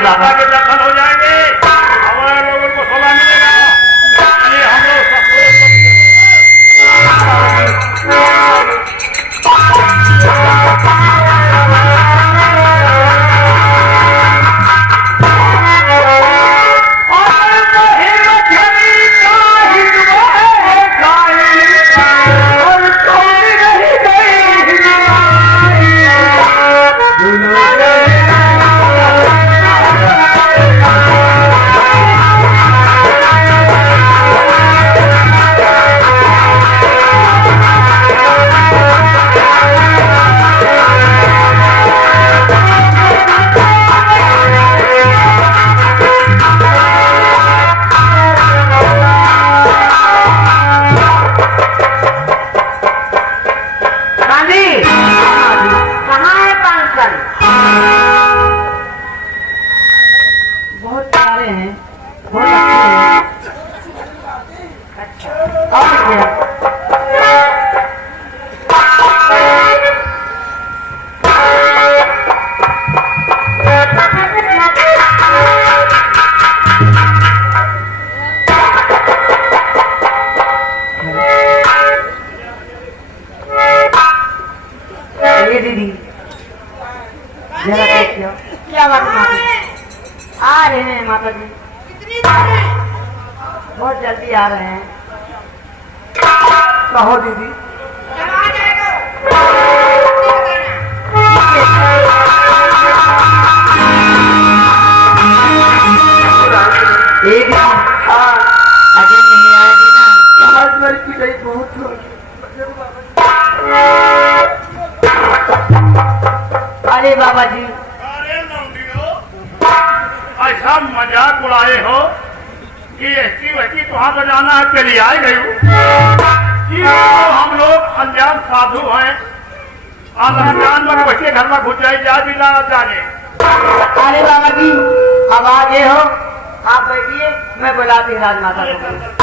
जी बाबा के दर्शन हो जाएंगे, हमारे लोगों को सलाह मिलेगा। चलिए हम लोग दीदी जरा देखियो क्या बात आ रहे हैं माता जी, बहुत जल्दी आ रहे हैं। कहो दीदी। एक अगर नहीं आएगी ना समाज वर्ग की गई बहुत हो। अरे बाबा जी, अरे ऐसा मजाक उड़ाए हो कि ऐसी वैसी तुहां बजाना है चली आए गई कि तो हम लोग अनजान साधु हैं, अनजान में बच्चे घर में घुस जाए जा भी ना जाने। अरे बाबा जी अब आ गए हो, आप बैठिए, मैं बुलाती हूँ राजमाता को।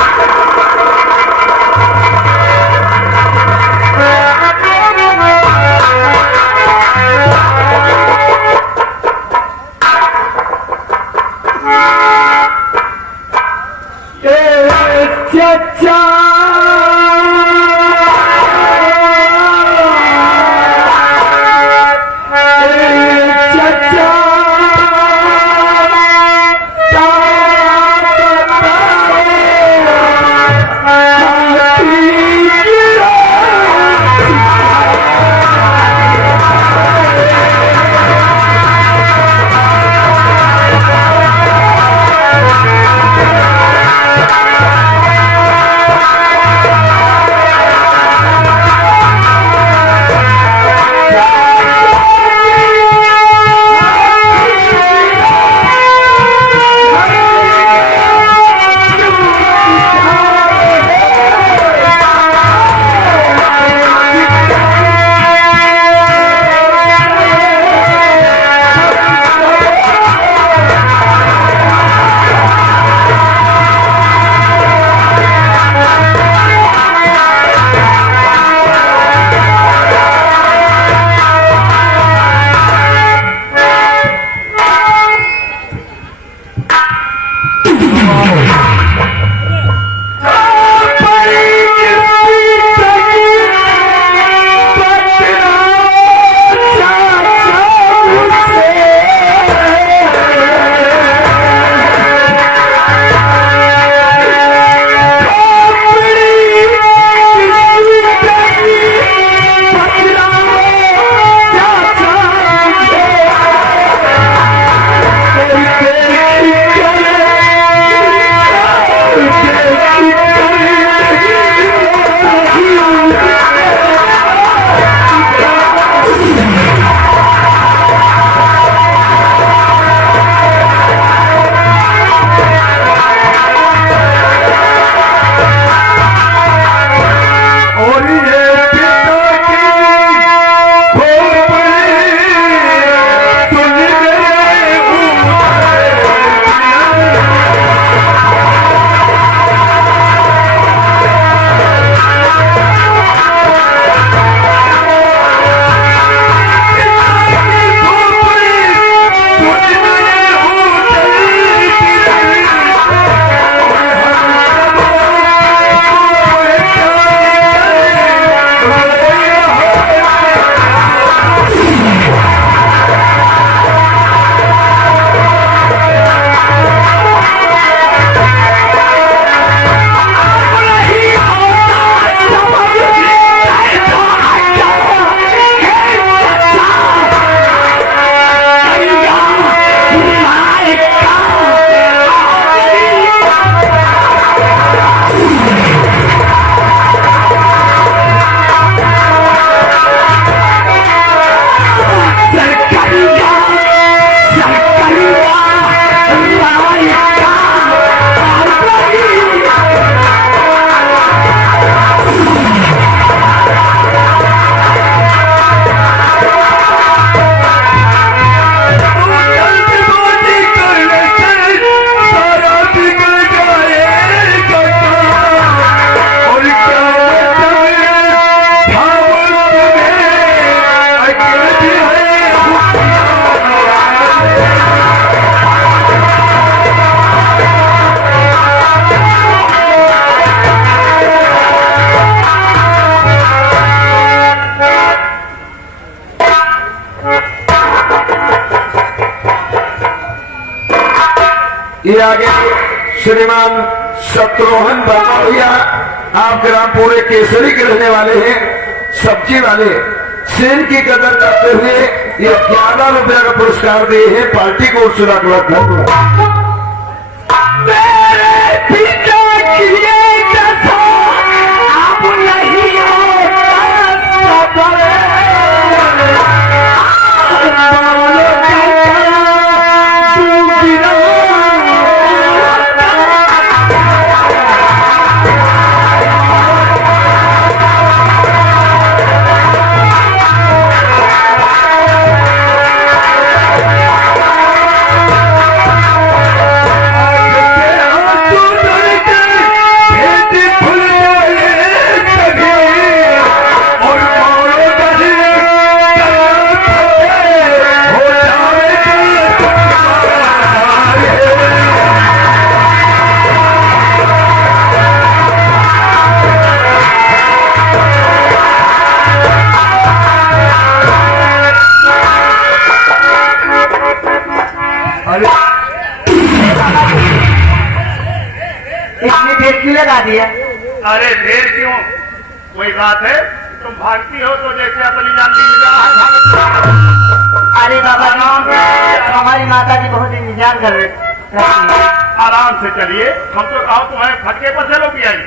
ये आगे श्रीमान शत्रुघ्न वर्मा भैया, आप ग्रामपुरे केसरी के रहने वाले हैं, सब्जी वाले, सेन की कदर करते हुए ये 11 रुपया का पुरस्कार दिए हैं पार्टी को। सुरक्षित धन्यवाद। इतनी देर क्यों लगा दिया? अरे देर क्यों, कोई बात है? तुम भागती हो तो जैसे अपनी जान ली जा। अरे बाबा जी, हमारी माता जी बहुत इंतजार कर रहे थे। आराम से चलिए, हम तो कहो तुम्हारे फटके पर चलो की आई,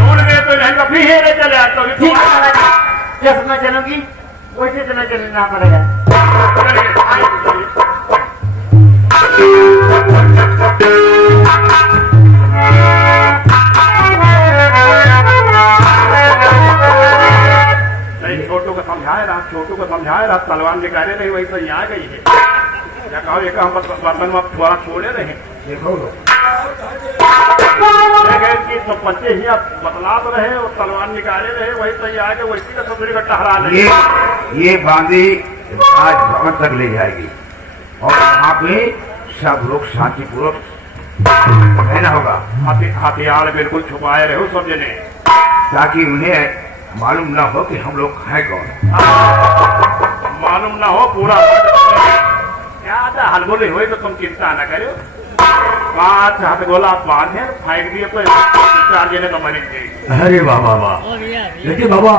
भूल गए तो नहीं कभी हेरे चले आते हो। ठीक है बाबा जी, जैसे मैं चलूंगी वैसे तुम्हें चलना पड़ेगा। छोटू को समझाए रहा तलवार निकाले रही, वही तो यहाँ गई है। क्या कहो, एक हम बर्तन में थोड़ा छोड़े रहे तो बच्चे ही बतला तो रहे और तलवार निकाले रहे, वही तो यहाँ के वैसी का ससुरी का टहरा रहे। ये बांदी आज भवन तक ले जाएगी और वहाँ पे सब लोग शांतिपूर्वक रहना होगा। हथियार बिल्कुल छुपाए रहे हो सब जने, ताकि उन्हें मालूम ना हो कि हम लोग हैं कौन। मालूम ना हो पूरा क्या हलगोले हुए तो तुम चिंता न करो। 5 हथगोला बांधे फेंक दिए तो 4 जने तो मरी गई। अरे वाह वाह वाह, लेकिन बाबा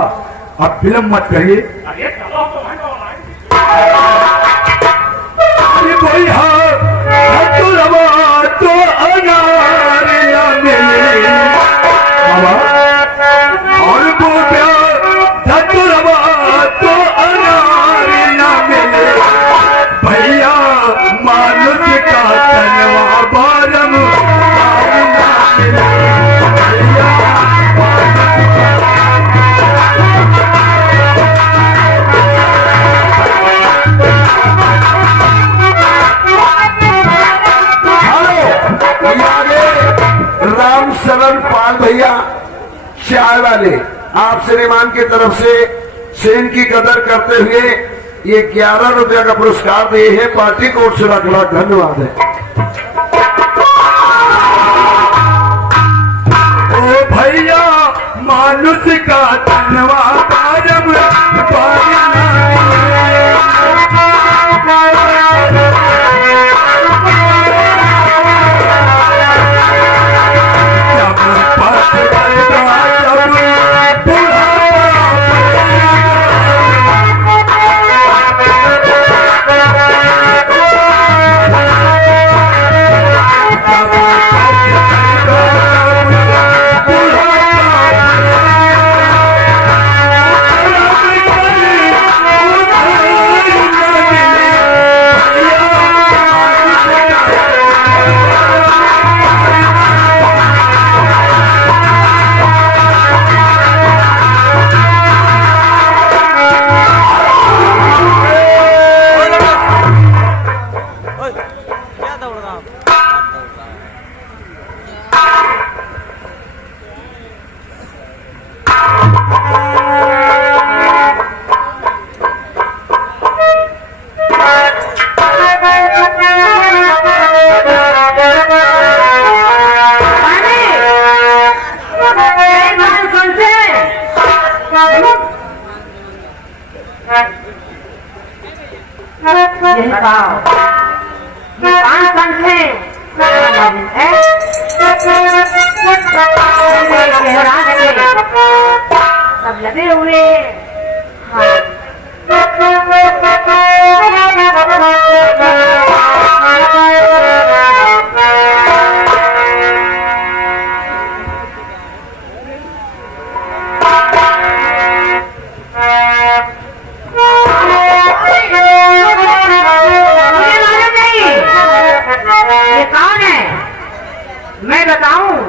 आप फिल्म मत करिए। अरे चलो तो तो अनार मिले बाबा और तो अनार न मिले भैया, मानुष का तनवा बारम न मिले भैया। राम शरण पाल भैया चाय वाले, आप श्रीमान की तरफ से सेन की कदर करते हुए ये 11 रुपया का पुरस्कार दिए हैं पार्टी को। से लाख लाख धन्यवाद है। ओ भैया मानुष का धन्यवाद ये 5 संख्या सब लगे हुए हाँ मैं बताऊं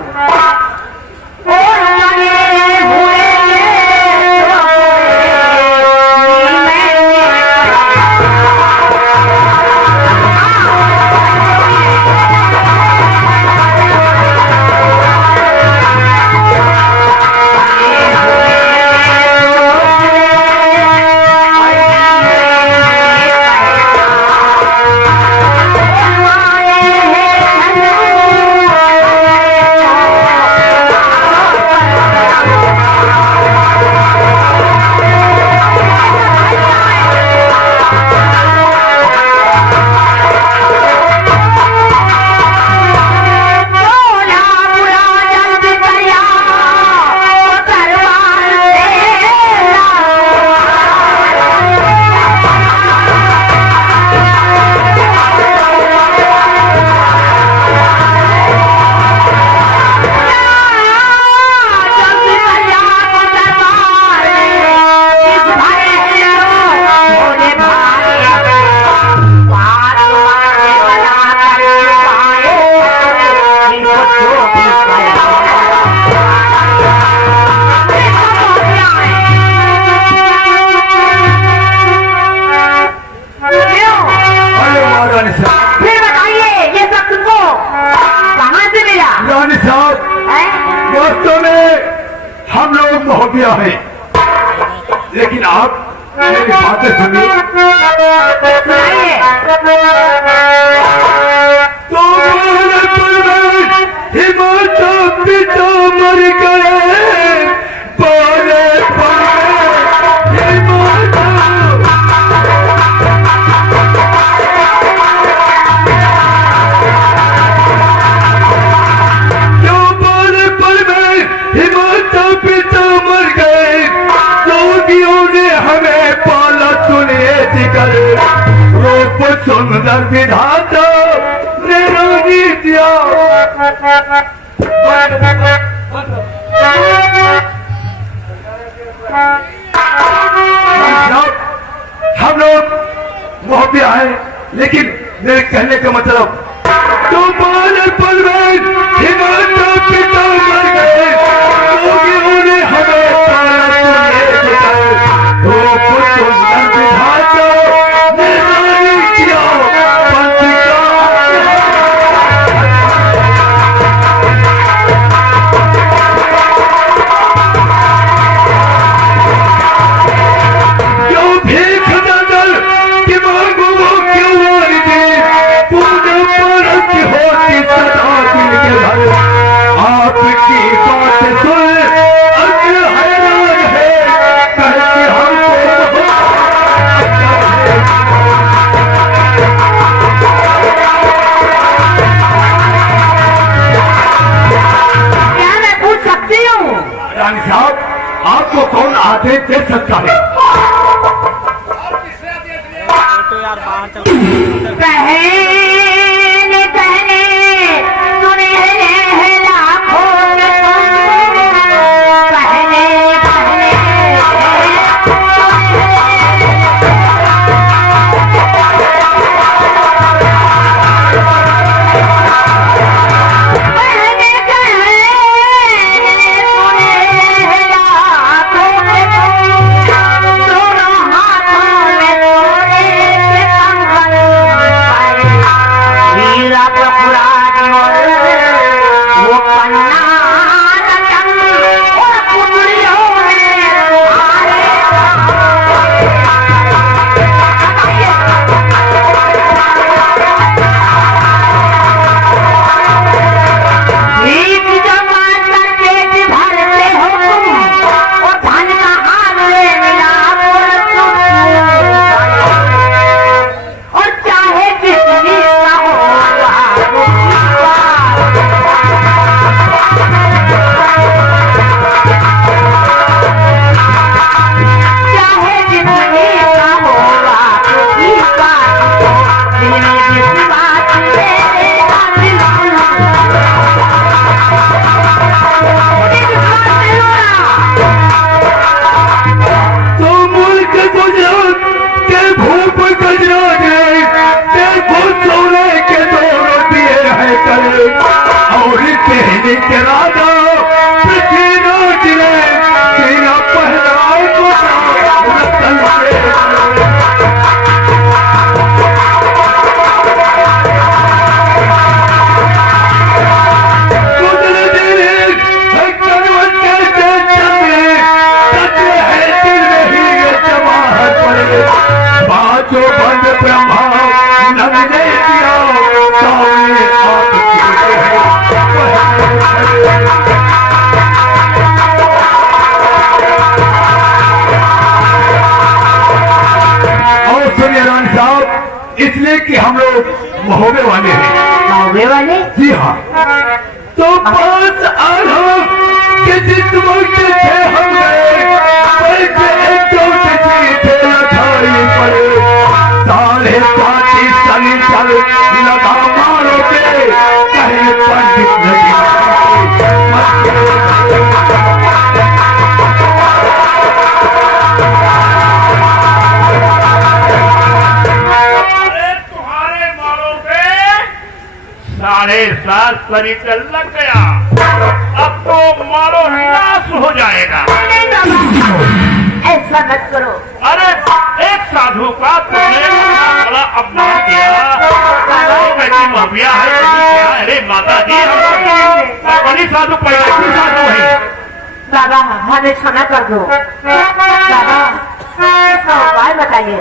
महोबिया है, लेकिन आप मेरी बातें सुनिए। तो हिमाचल पिता मर गए, बोले सुंदर विधाता ने रोनी दिया। हम लोग मोहब्बिया है, लेकिन मेरे कहने का मतलब तुम्हारे पल में हिमाचल पिता मर गए, उन्हें हमें सुंदर विधाता आपको कौन आदेश दे सकता है? पहले पहले सुनहरे लाखों पहले इसलिए कि हम लोग महोबे वाले हैं। महोबे वाले? जी हाँ। तो 5 साल हो कि जिस वक्त थे हम गए थे लखाई पड़े 7.5 साल चल लगा मारो पे कहे पंडित साढ़े 7 परिकल लग गया। अब तो मारो नाश हो जाएगा। ऐसा मत करो। अरे एक साधु का तुमने बड़ा अपमान किया। कैसी माफिया है, क्या? अरे माता जी बड़ी साधु पहले साधु है। बाबा हमें क्षमा कर दो। बाबा इसका उपाय बताइए।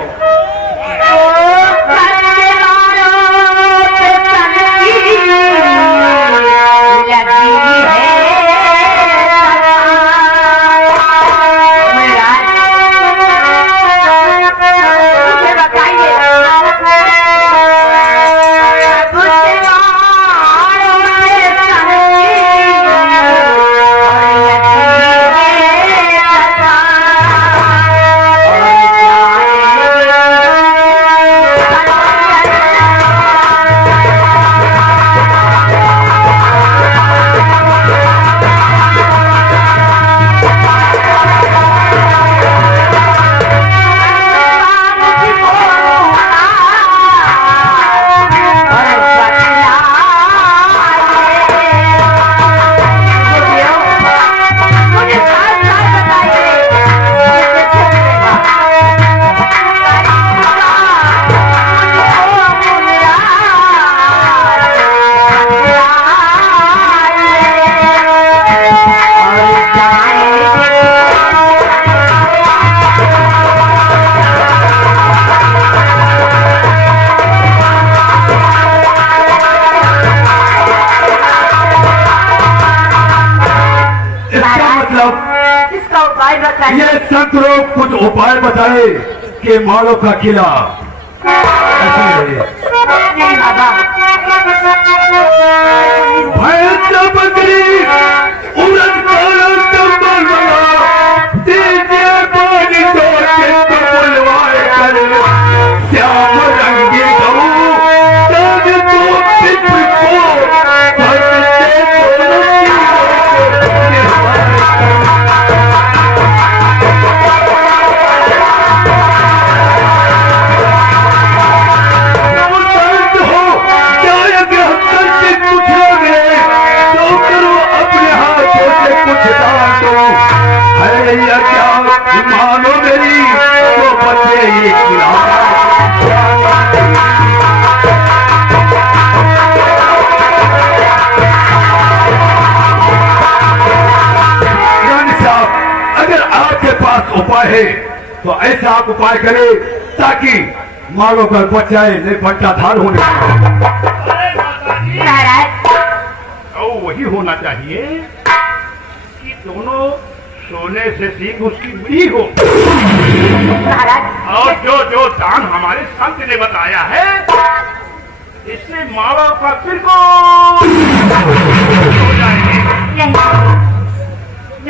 ये संत लोग कुछ उपाय बताए कि मालो का किला भैंस बकरी उड़द पानी बुलवाए कर श्याम रंगी गऊ मानो मेरी तो बचे ये साहब, अगर आपके पास उपाय है तो ऐसा आप उपाय करें ताकि मालो पर बच जाए, नहीं बंटा धार होने। तो वही होना चाहिए कि दोनों सोने से सीख उसकी मिली हो। और जो जो दान हमारे संत ने बताया है इससे मावा का बिल्कुल हो जाएंगे।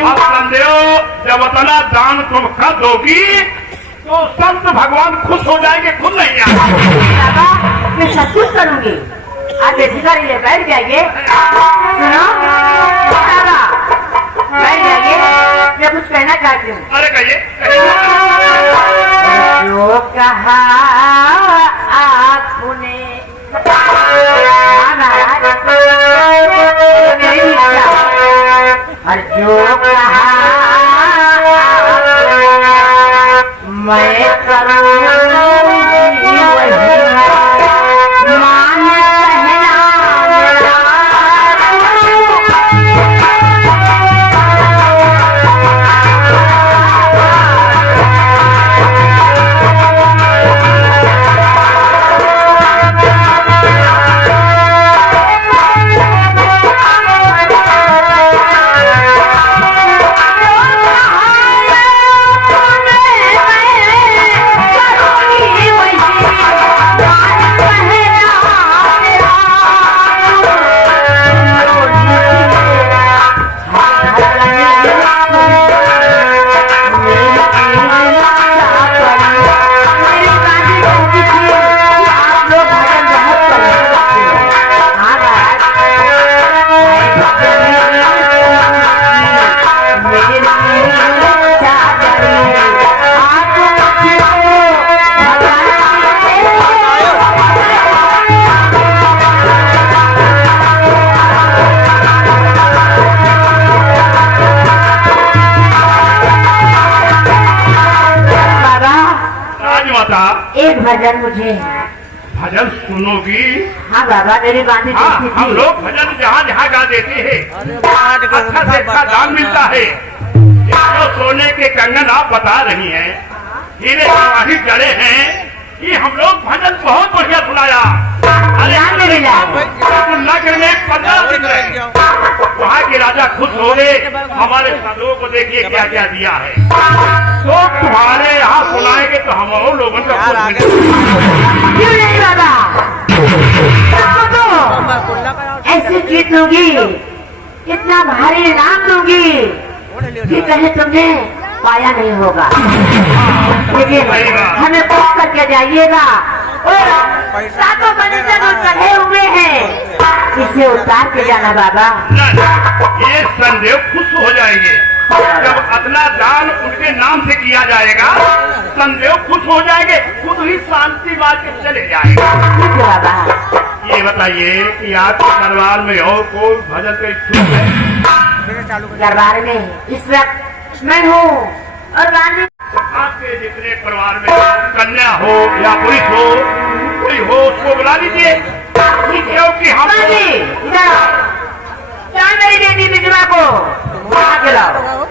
अब संदेहो जब इतना दान तुम कर दोगी तो संत भगवान खुश हो जाएंगे, खुद नहीं आएंगे। बाबा मैं सब कुछ करूंगी, आप बेफिक्र लिए बैठ जाइए। सुनो बाबा बैठ जाइए, मैं कुछ कहना चाहती हूँ। अरे कहिए। जो कहा आपने मेरी इच्छा, और जो कहा मैं करूँगी वही मान कहना मेरा। Bye. एक भजन मुझे। भजन सुनोगी? हाँ बाबा, मेरी बांधी हाँ, देखी हम थी। लोग भजन जहाँ जहाँ गा देते हैं अच्छा से अच्छा दान मिलता है। जो सोने के कंगन आप बता रही हैं, हीरे जवाहिर जड़े हैं, ये हम लोग भजन बहुत बढ़िया सुनाया। अरे ध्यान में मिला। नगर में 15 दिन रहे, वहाँ के राजा खुश हो गए। हमारे साधुओं को देखिए क्या क्या दिया है। तो तुम्हारे यहाँ सुनाएंगे तो हम और लोगों का खुश मिलेगा। क्यों नहीं बाबा, सबको तो ऐसी चीज दूंगी, इतना भारी इनाम दूंगी कि कहे तुमने पाया नहीं होगा। लेकिन हमें पुश करके जाइएगा और सातों बंदर जो चढ़े हुए हैं इसे उतार के जाना बाबा। ये संदेव खुश हो जाएंगे जब अपना दान उनके नाम से किया जाएगा। संदेव खुश हो जाएंगे, खुद ही शांति बात के चले जाएंगे। ठीक है बाबा। ये बताइए कि आपके दरबार में और कोई भजन का इच्छुक है? दरबार में इस वक्त मैं हूँ और बांधी। आपके जितने परिवार में कन्या हो या पुरुष हो, कोई हो, उसको बुला लीजिए। क्योंकि हम बांधी, इधर आओ। चाहे मेरी बेटी बिजवा को बुला के लाओ।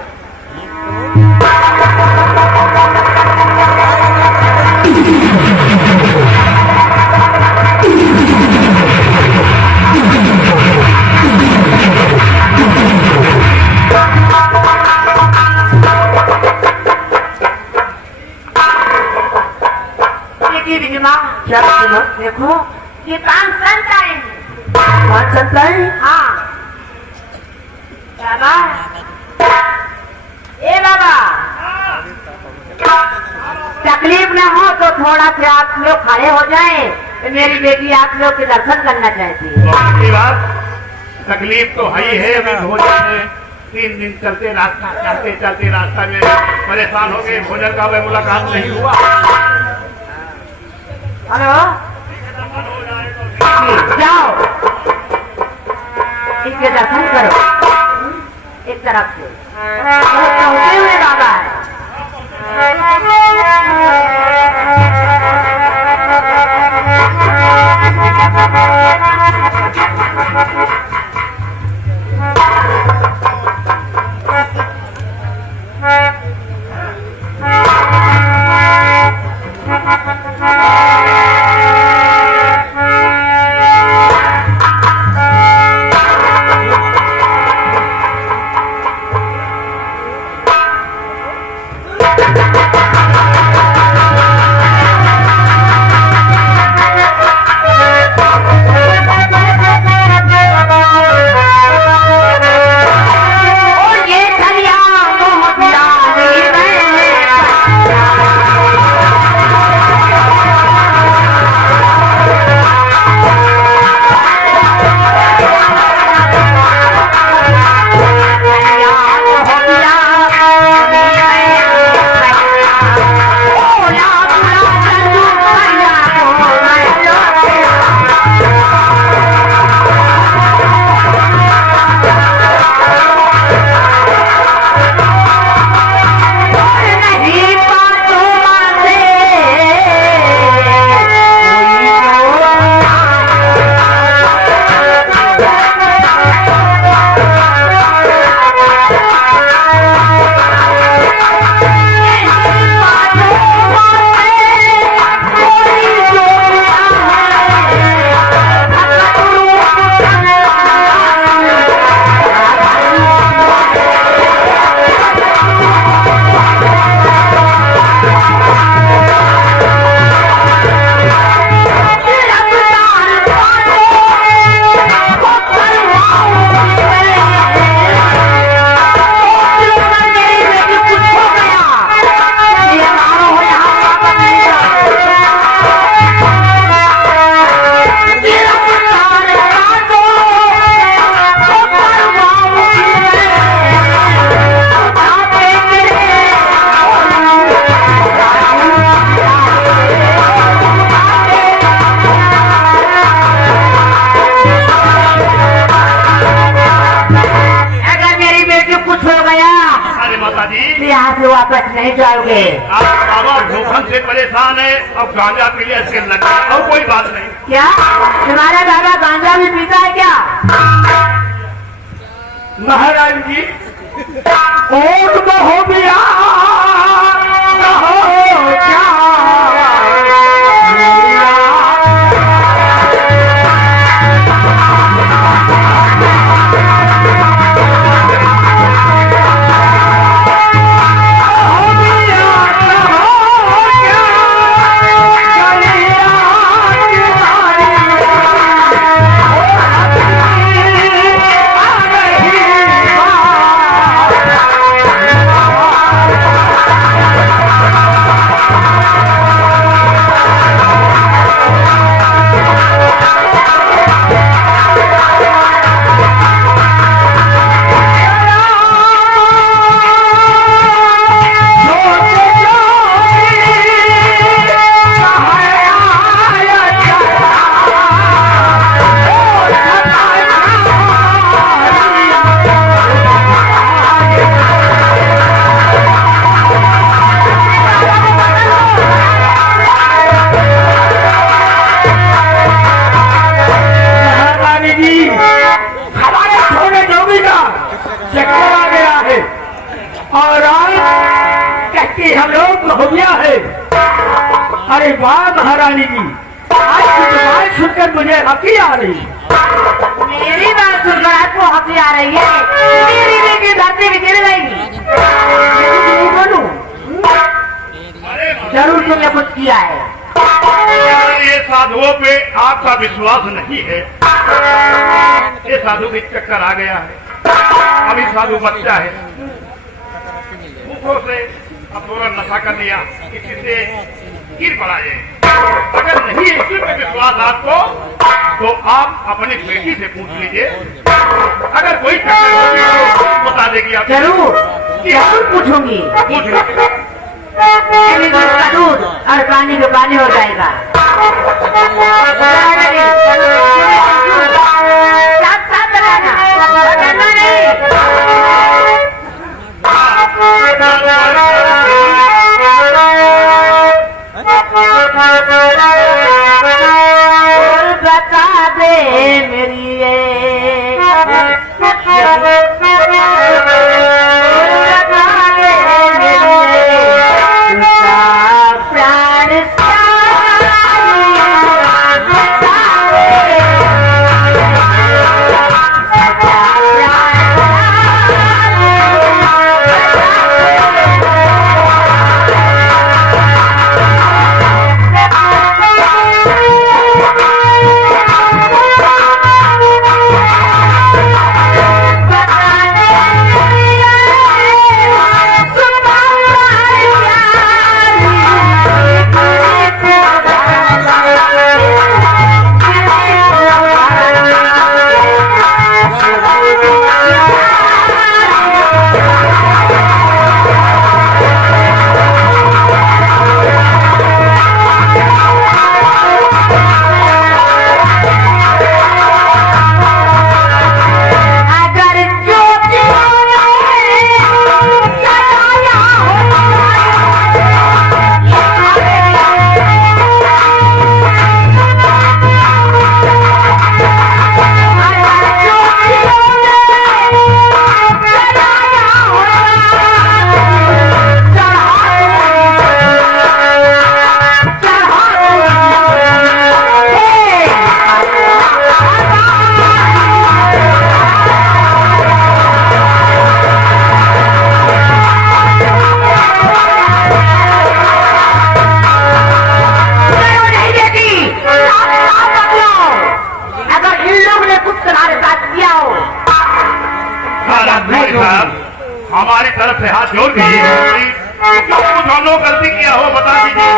क्या सुनो? देखो ये कान संता है। कान संता है? हाँ बाबा। ए बाबा, तकलीफ ना हो तो थोड़ा सा आप लोग खड़े हो जाएं। मेरी बेटी आप लोग के दर्शन करना चाहती है। बहुत बात, तकलीफ तो है ही है। अभी भोजन में 3 दिन चलते रास्ता में परेशान हो गए। भोजन का हमें मुलाकात नहीं हुआ। हेलो, जाओ इसके दर्शन करो एक तरफ से। पहुंचे हुए बाबा है। यहाँ से वापस नहीं जाओगे। आप बाबा भूखन से परेशान है, अब गांजा पी लिया सिर लग गया, और कोई बात नहीं। क्या तुम्हारा दादा गांजा भी पीता है क्या? महाराज जी और तो हो गया अरे वाह महारानी जी, आज की बात सुनकर मुझे हंसी आ रही। मेरी बात सुनकर आपको हंसी आ रही है? मेरी बेटी धरती में गिर गई, नहीं बोलूं? जरूर तुमने कुछ किया है। ये साधुओं पे आपका विश्वास नहीं है, ये साधु भी चक्कर आ गया है। अभी साधु बच्चा है, भूखों से अब थोड़ा नशा कर लिया, किसी से गिर पड़ा है। अगर नहीं है ईश्वर पे विश्वास आपको, तो आप अपनी बेटी से पूछ लीजिए, अगर कोई चक्कर होगी तो बता देगी आप। जरूर जरूर पूछूंगी। पूछ लीजिए। का दूध और पानी में पानी हो जाएगा। साथ साथ लगाना, बदलना नहीं। बता दे मेरी हमारी तरफ से हाथ जोड़ दीजिए, जो कुछ हम लोग गलती किया हो बता दीजिए।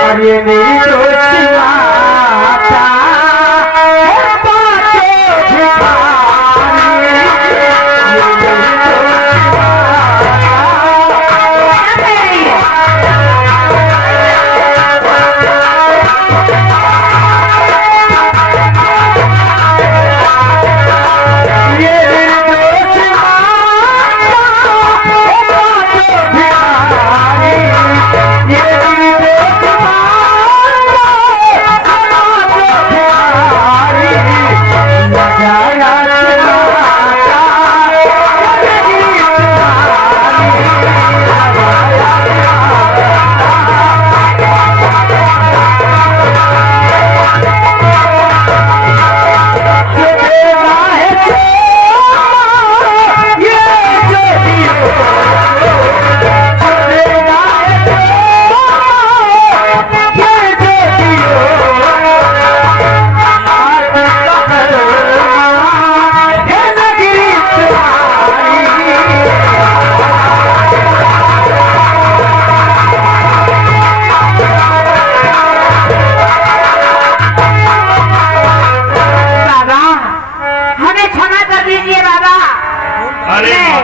और ये मेरी दोस्त माता है बातों झुकानी, ये मेरी दोस्त माता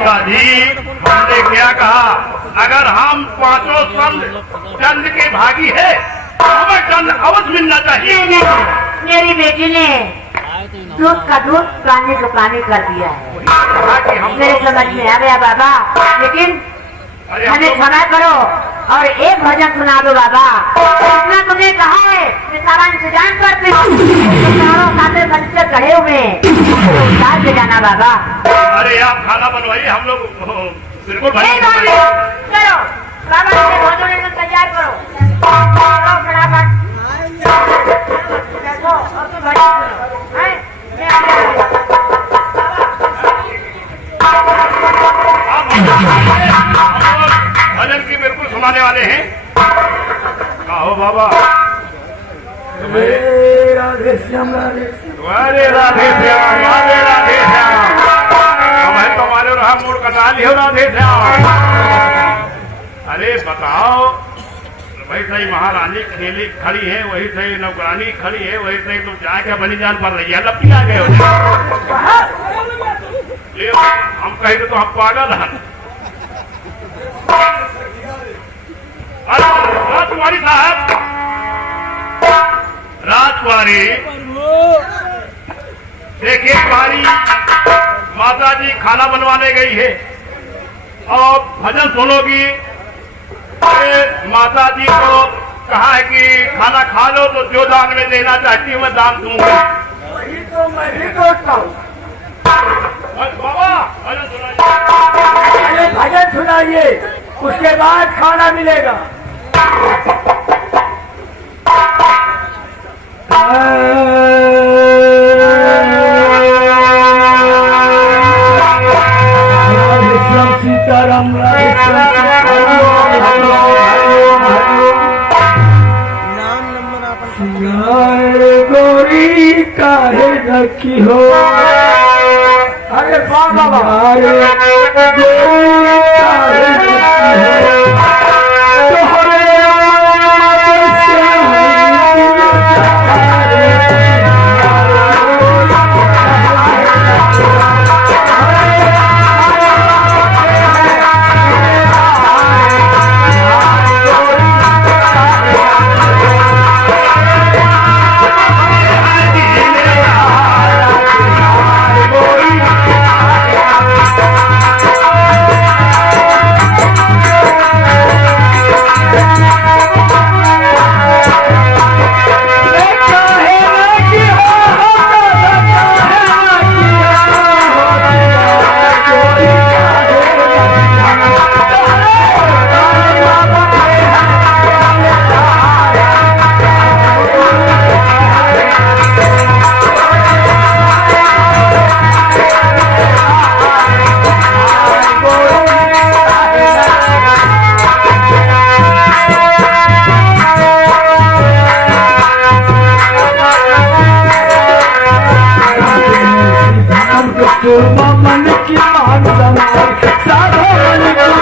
पिताजी हमने क्या कहा, अगर हम पांचों संत चंद के भागी है तो हमें चंद अवश्य मिलना चाहिए। नहीं, नहीं, मेरी बेटी ने दूध का दूध, पानी का पानी कर दिया है। कहा कि हम मेरे समझ में आ गया बाबा, लेकिन हमें क्षमा करो और एक भजन सुना दो बाबा। इतना तुमने कहा है कि सारा इंतजाम करते हो, चारों खाते बच्चे खड़े हुए उतार के जाना बाबा। अरे आप खाना बनवाइए, हम लोग बिल्कुल नहीं बाबा, करो बाबा, भोजन तैयार करो, करो फटाफट। बैठो और तुम भजन सुनो, हैं? मैं आ रहा हूँ। भजन की बिल्कुल सुनाने वाले हैं। कहो बाबा। राधे श्याम राधे अरे राधे श्याम, राधे राधे श्याम, हमें तुम्हारे रहा मूड कटा लियो राधे श्याम। अरे बताओ, वैसे ही महारानी खेली खड़ी है, वही से नौकरानी खड़ी है, वही से तुम क्या क्या बनी जान पड़ रही है, लपटी आ गए हो। हम कहेंगे तो हम पागल हैं। राजकुमारी साहब, राजकुमारी देखिए, तुम्हारी माता जी खाना बनवाने गई है और भजन सुनोगी। अरे माता जी को कहा है कि खाना खा लो तो जो दान में देना चाहती हूँ मैं दान दूंगा। वही तो मैं भी सोचता हूँ। बाबा भजन सुनाइए। अरे भजन सुनाइए, उसके बाद खाना मिलेगा। सीताराम गोरी काहे रखी हो। अरे बाबा गोरी काहे रखी हो। मन की मान समाई साधो मन की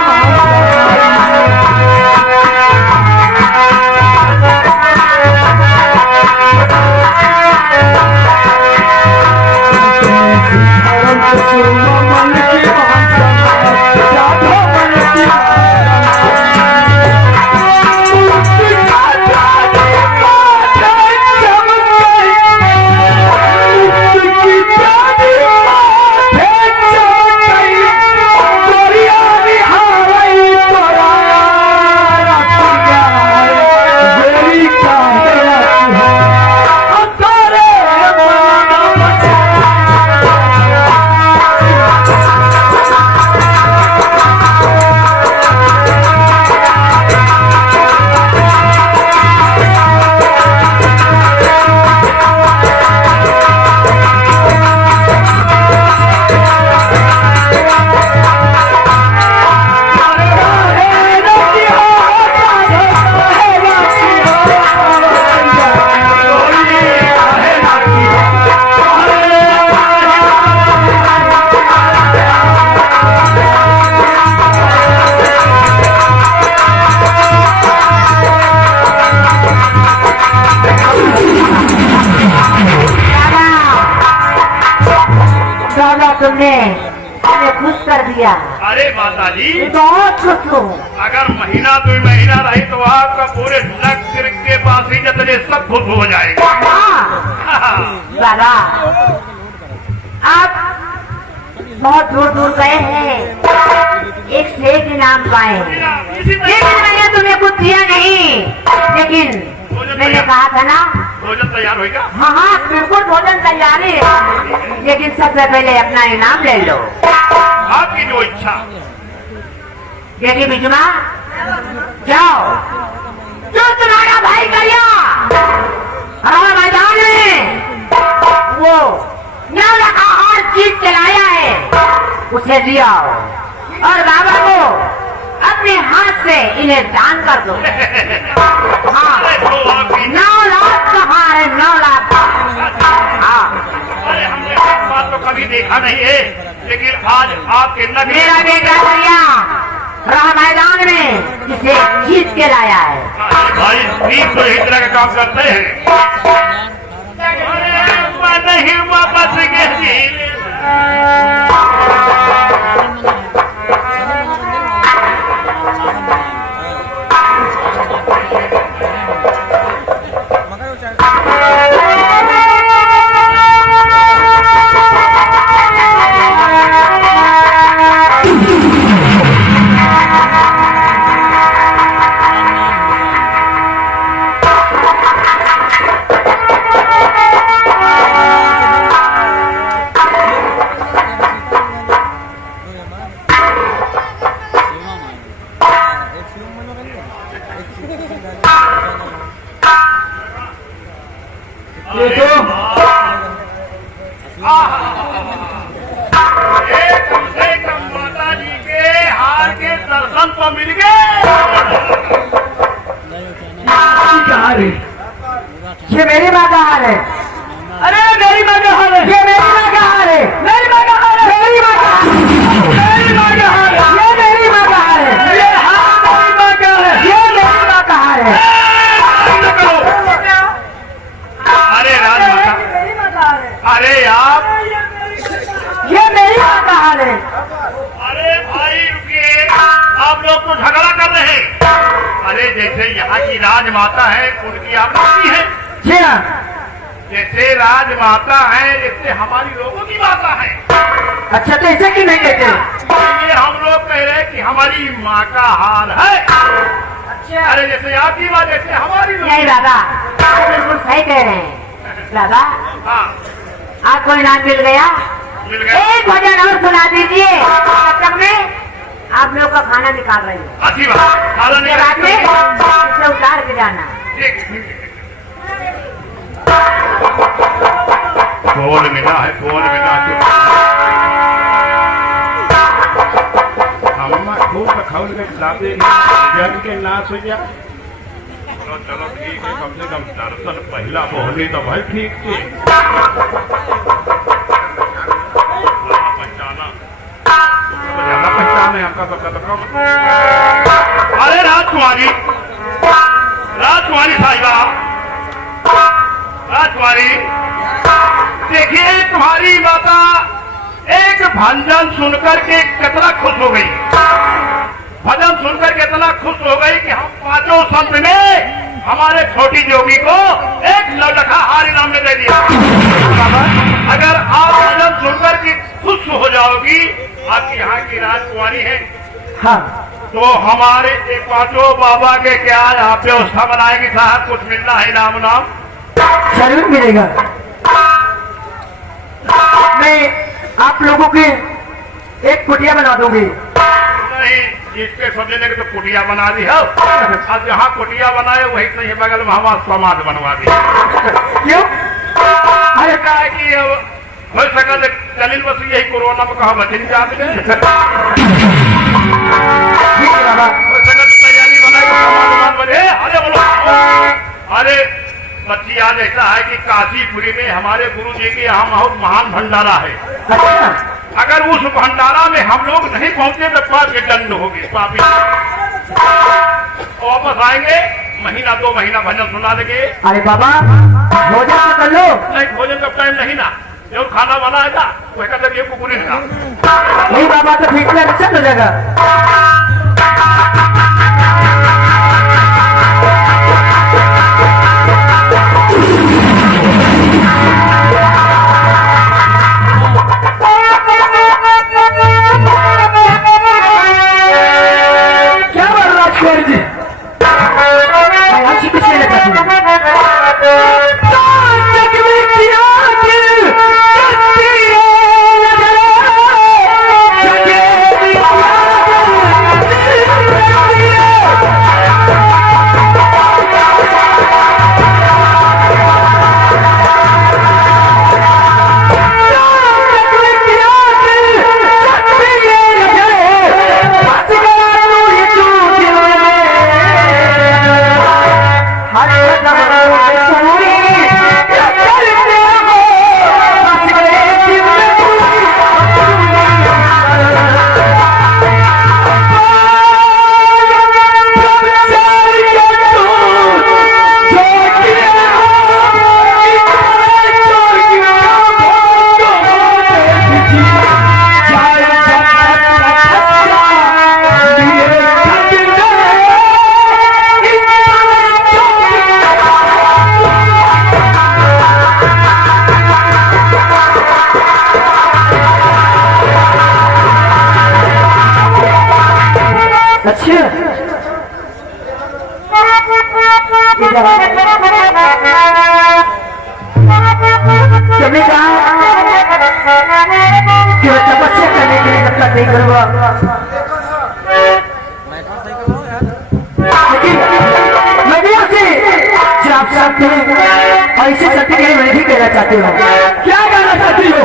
मैंने खुश कर दिया। अरे माता जी, बहुत खुश हूँ। अगर महीना 2 महीना रही तो आपका पूरे नगर के पास ही जितने सब खुश हो जाएंगे। हाँ दादा, आप बहुत दूर दूर गए हैं, एक से एक इनाम पाए, लेकिन मैंने तुम्हें कुछ दिया नहीं। लेकिन मैंने कहा था ना, भोजन तैयार होगा। हाँ हाँ बिल्कुल भोजन तैयार है, लेकिन सबसे पहले अपना इनाम ले लो। आपकी जो इच्छा। बेटी बिजुमा, जाओ, जो तुम्हारा भाई गया मैदान में वो 9 लाख हार जीत के लाया है, उसे ले आओ और बाबा को अपने हाथ से इन्हें दान कर दो। हाँ, 9 लाख का हार है, 9 लाख। हाँ, अरे हमने इस बात तो कभी देखा नहीं है, लेकिन आज आपके नगर मेरा बेटा भैया रहा मैदान में जिसे जीत के लाया है। भाई ठीक तो इस तरह का काम करते हैं। नहीं वापस गए माता जी के हार के दर्शन तो मिल गए। ये मेरी माँ का हार है। अरे मेरी माँ का हार है। ये मेरी माँ का हार है। मेरी माँ का हार है। मेरी माँ का मेरी माँ का हार है। ये मेरी माँ का हार है। ये मेरी माँ का है। ये मेरी माँ का हार है। अरे राजमाता, अरे आप, ये मेरी माँ का हार है। अरे भाई रुकिए, आप लोग तो झगड़ा कर रहे हैं। अरे जैसे यहाँ की राजमाता है उनकी आप लड़की है, जी हाँ, जैसे राजमाता है जैसे हमारी लोगों की माता है। अच्छा तो ऐसे क्यों नहीं कहते? ये हम लोग कह रहे हैं कि हमारी माँ का हाल है। अच्छा, अरे जैसे आपकी माँ जैसे हमारी लोग। नहीं दादा, आप बिल्कुल सही कह रहे हैं। दादा, हाँ, आपको इनाम मिल गया। मिल गया। एक भजन और सुना दीजिए, तब तक मैं आप लोग का खाना निकाल रही हूँ। अच्छी बात, खाना उसके बाद में निकाल इसे उतार के जाना। कौन मिला है, कौन मिला है? अम्मा खूब खाओ के लाते जल के नाश हो जा। चलो चलो ठीक है, कम से कम दर्शन पहला पहुंची तो भाई ठीक थी। पहचाना ज्यादा पहचान है आपका सबका तो। अरे राजकुमारी, राजकुमारी साहिबा, राजकुमारी, देखिए तुम्हारी माता एक भजन सुनकर के कितना खुश हो गई। भजन सुनकर के इतना खुश हो गई कि हम 5 संत ने हमारे छोटी जोगी को 1 लाख हार इनाम में दे दिया। अगर आप भजन सुनकर के खुश हो जाओगी, आपकी यहाँ की राजकुमारी है, हाँ, तो हमारे 5 बाबा के क्या आप व्यवस्था बनाएगी साहब? कुछ मिलना है इनाम नाम? जरूर मिलेगा। मैं आप लोगों की एक कुटिया बना दूंगी। नहीं, इसके समझने की तो कुटिया बना दी है। अब जहाँ कुटिया बनाए वही नहीं है, बगल में हमारा समाज बनवा दी। क्यों? अरे क्या है कि अब हो सका चलिल बस यही कोरोना में कहा बचन जाते हैं। ठीक है बाबा। हो सका तो तैयारी बनाए समाज बने। अरे बोलो, अरे बच्ची आज ऐसा है कि काशीपुरी में हमारे गुरु जी के यहाँ बहुत महान भंडारा है। अच्छा, अगर उस भंडारा में हम लोग नहीं पहुंचे तो पाप के दंड होगी, पापी वापस आएंगे। 1-2 महीना भजन सुना देंगे। अरे बाबा भोजन तो कर लो। नहीं, भोजन का टाइम नहीं ना। जो खाना बनाएगा वह कहते ये कुकुरी ना नहीं बाबा तो ठीक है चल हो जाएगा क्या बोल रहा शेर जी अच्छी कुछ नहीं लगता अच्छा तुमने कहा कि वो तपस्या करने के लिए जब तक नहीं करूँगा लेकिन मैं भी आपसे आप सब ऐसे सत्य के लिए मैं भी कहना चाहती हूँ क्या कहना चाहती हो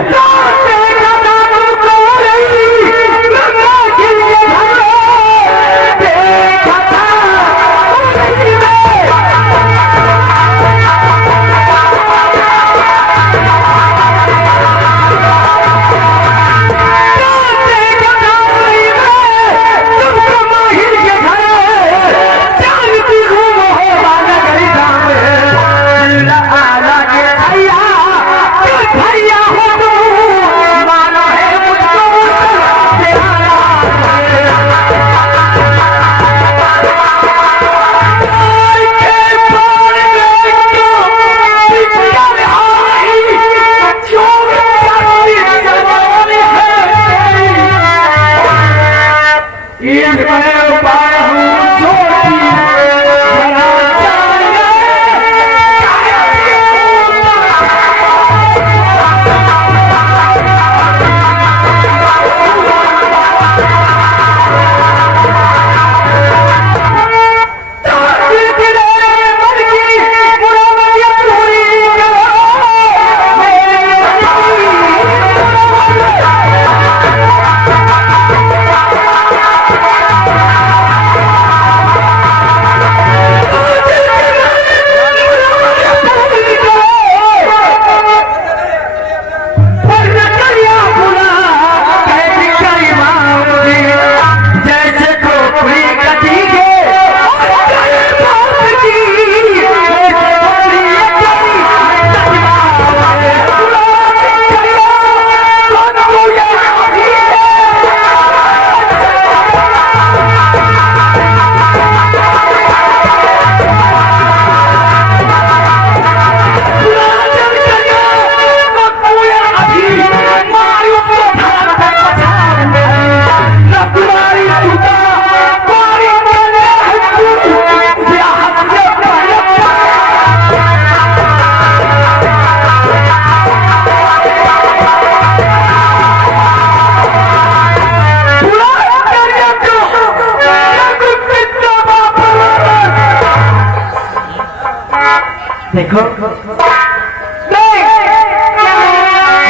देखो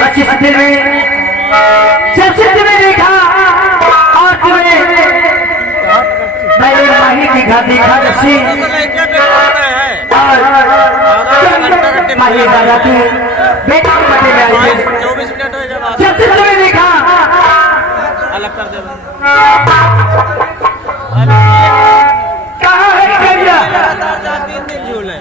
बस इस दिल में जब से तुम्हें देखा और तुम्हें मैंने माही की घर देखा जब से और माही दादा के बेटा के बर्थडे में आई थी जब से तुम्हें देखा अलग कर दे कहाँ है भैया 3 दिन झूल है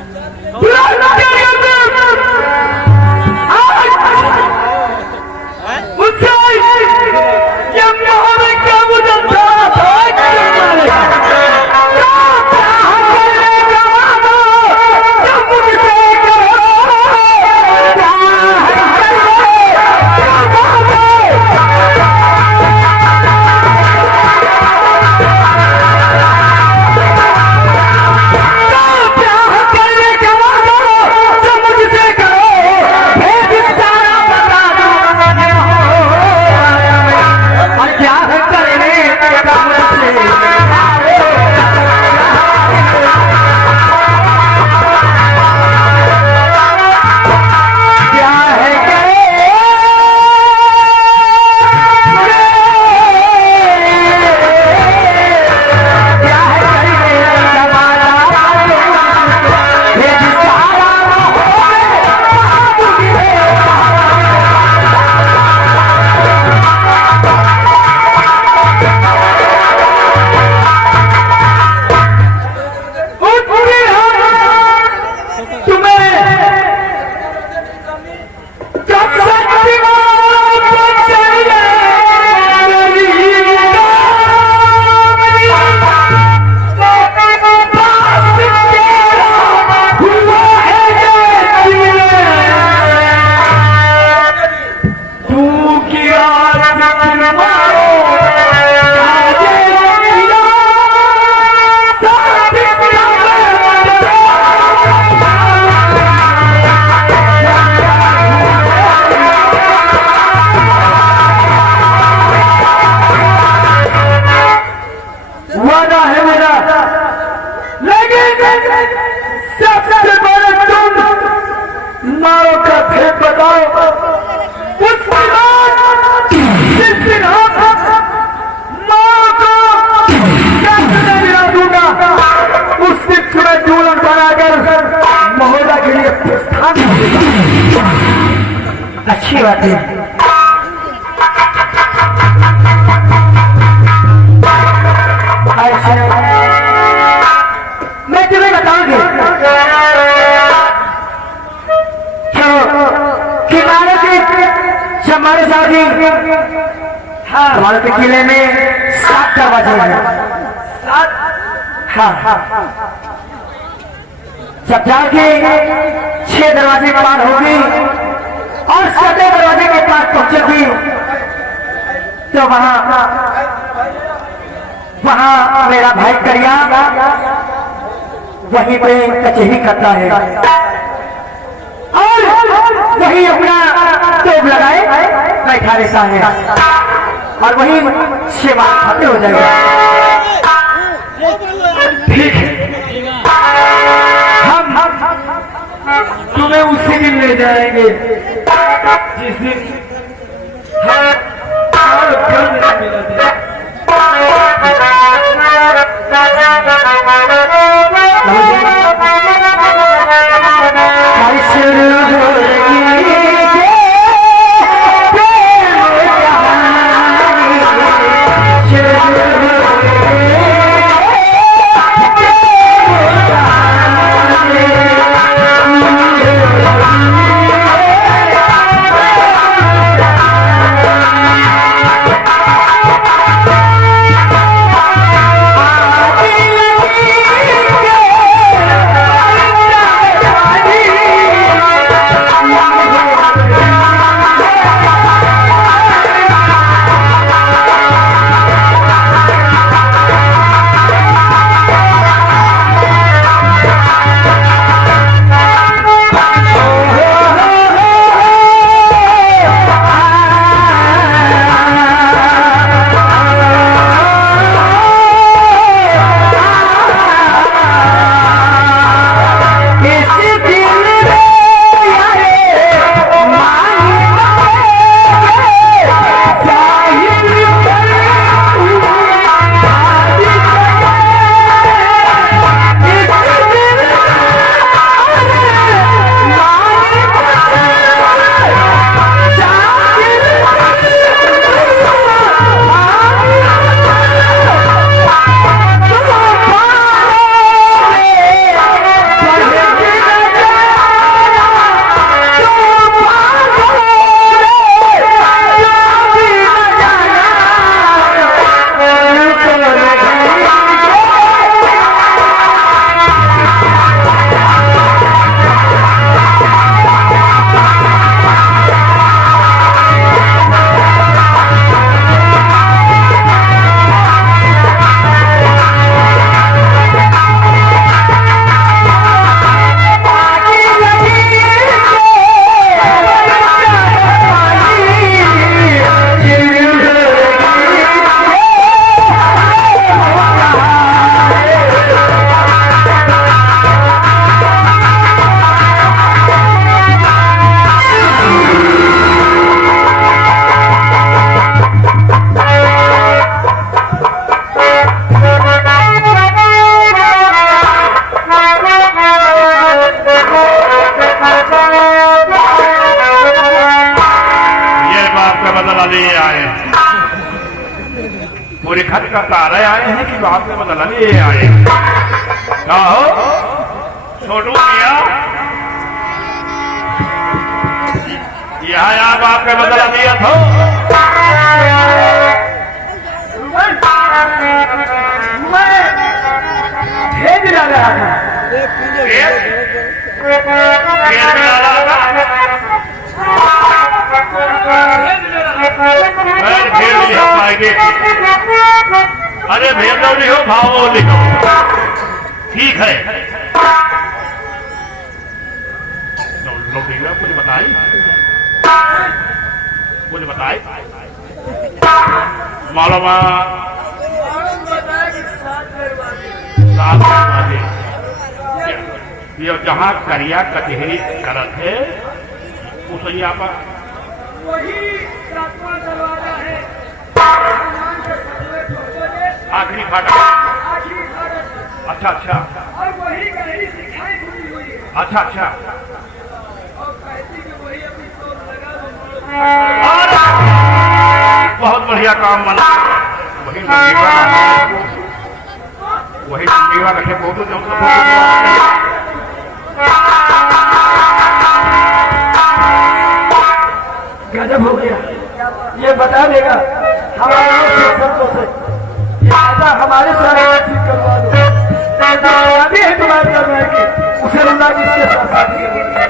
अच्छी बात है। मैं तुम्हें बताऊंगी कि हमारे शादी हमारे के किले में 7 दरवाजे हैं। 7? हाँ। जब जाके 6 दरवाजे पार होगी और 7वें दरवाजे के पास पहुंचेगी तो वहां मेरा भाई करिया वहीं पे कचहरी करता है और वही अपना तोप लगाए बैठा रहता है और वही सेवा खाते हो जाएगा। ठीक है, हम तुम्हें उसी दिन ले जाएंगे जिस दिन पूरे खत का तारे आए हैं कि बाप ने बदला लिए आए। क्या हो छोटू मिया, यहाँ आप आपने बदला दिया था। भेज डाला था, अरे भेद दो लिखो, भाव लिखो, ठीक है। मुझे बताए, मुझे बताए मालूम ये जहाँ करिया कचहरी करत है उस यहाँ पर वही 7वां दरवाजा है, आखिरी फाटक। आखिरी फाटक। अच्छा अच्छा, और वही गहरी सिखाई खुली हुई है। अच्छा अच्छा, और कहती कि वही अभी तो लगा दो और बहुत बढ़िया काम बना। वही नंदीवा रखे फोटो जो गजब हो गया। ये बता देगा हमारे संतों से ये ऐसा हमारे साथ ठीक करवा दो। शादी है तुम्हारे करने की, उसे रुला जिसके साथ शादी करेंगे।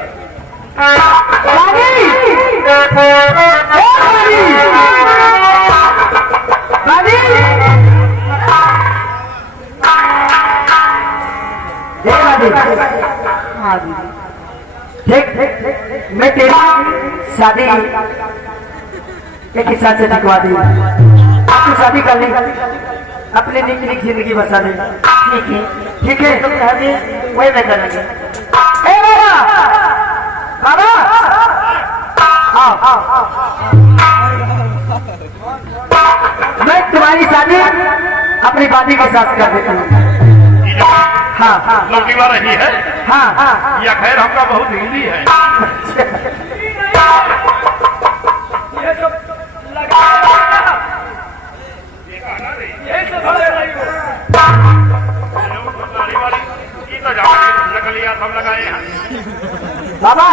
देख मैं तेरी शादी एक हिसाब से दिखवा दी। आपकी शादी कर ले, अपनी निजी जिंदगी बसा ले। ठीक है तुम कह दिए वही मैं करेंगे। बाबा आओ। मैं तुम्हारी शादी अपनी बादी के साथ कर देता हूँ। हाँ नंदीवा रही है। हाँ या खैर हमका बहुत हिंदी है। ये सब लगा ये सब भले नहीं हो। तो नकलिया सब लगाए हैं। बाबा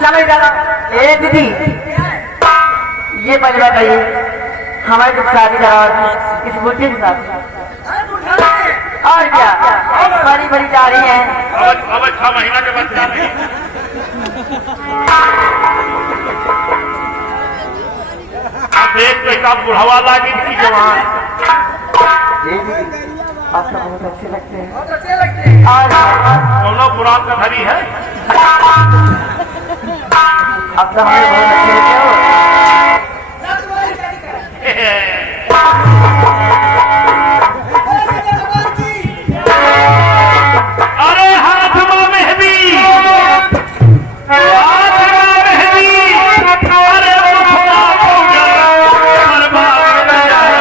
चलो इधर। ए दीदी ये पहले बताइए हमारी जो शादी करा इस बुढ़े के साथ और क्या बड़ी बड़ी गाड़ी है। अब 6 महीना के बच्चा नहीं। अब देख पैसा बुढ़ावा लागी की जवान। आप तो बहुत अच्छे लगते हैं। बहुत अच्छे लगते हैं। और दोनों पुरान का धरी है। अब तो हमें बहुत अच्छे लगते हो। अरे हाथ में मेहंदी, हाथ में मेहंदी, अरे खुदा पूजा बर्बाद न जाए।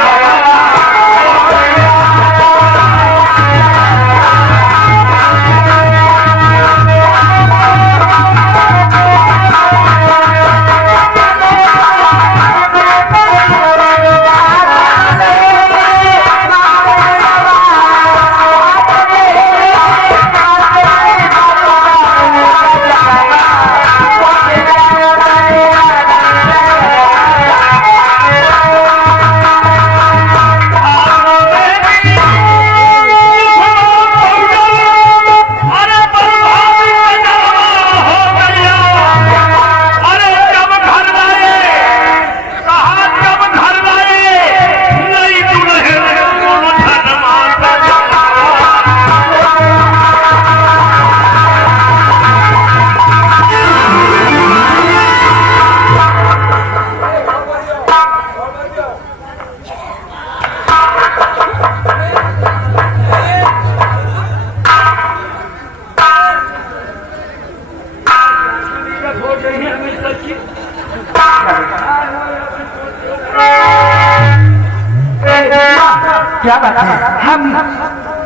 क्या बात है? हम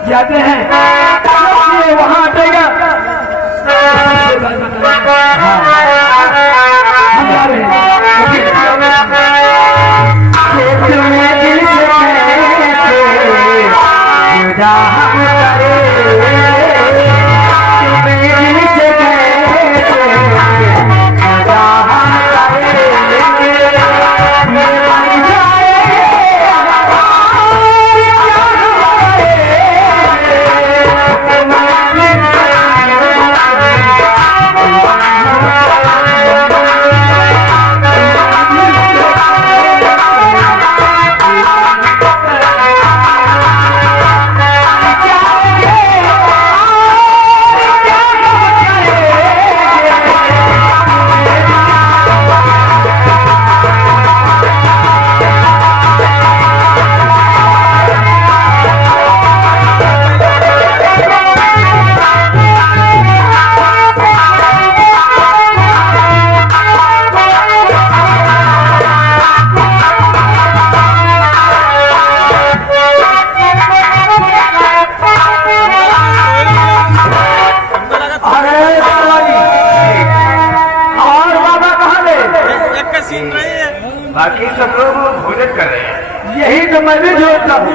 जाते हैं ये वहाँ हटेगा। हम जा रहे खेत में दिल से कैसे जुदा हम करे, तुम्हें दिल से कैसे जुदा हम करे। मर जाए हमारे जोत कर रहे हैं। यही तो मैं भी जोड़ता हूँ।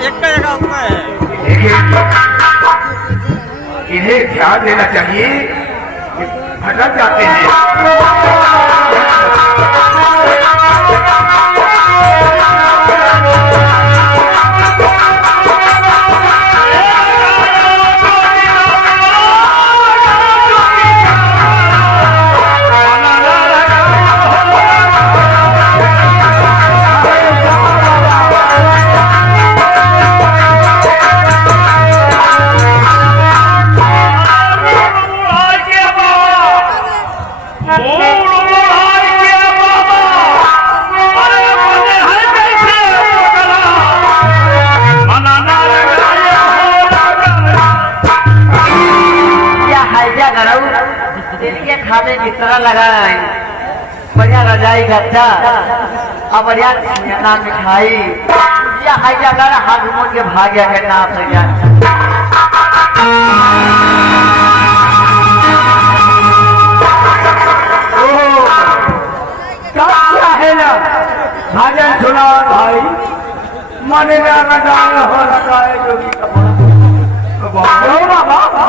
एक का एक अपना है। देखिए, इन्हें ध्यान देना चाहिए कि भटक जाते हैं। इनके खाने की तरह लगा है बढ़िया रजाई गद्दा और बढ़िया खाना मिठाई या हाइजा कर हाथ मुड़ के भाग्य के नाम से गया। क्या है ना भजन सुना भाई मन में लगाए हो लगाए जोगी का बाबा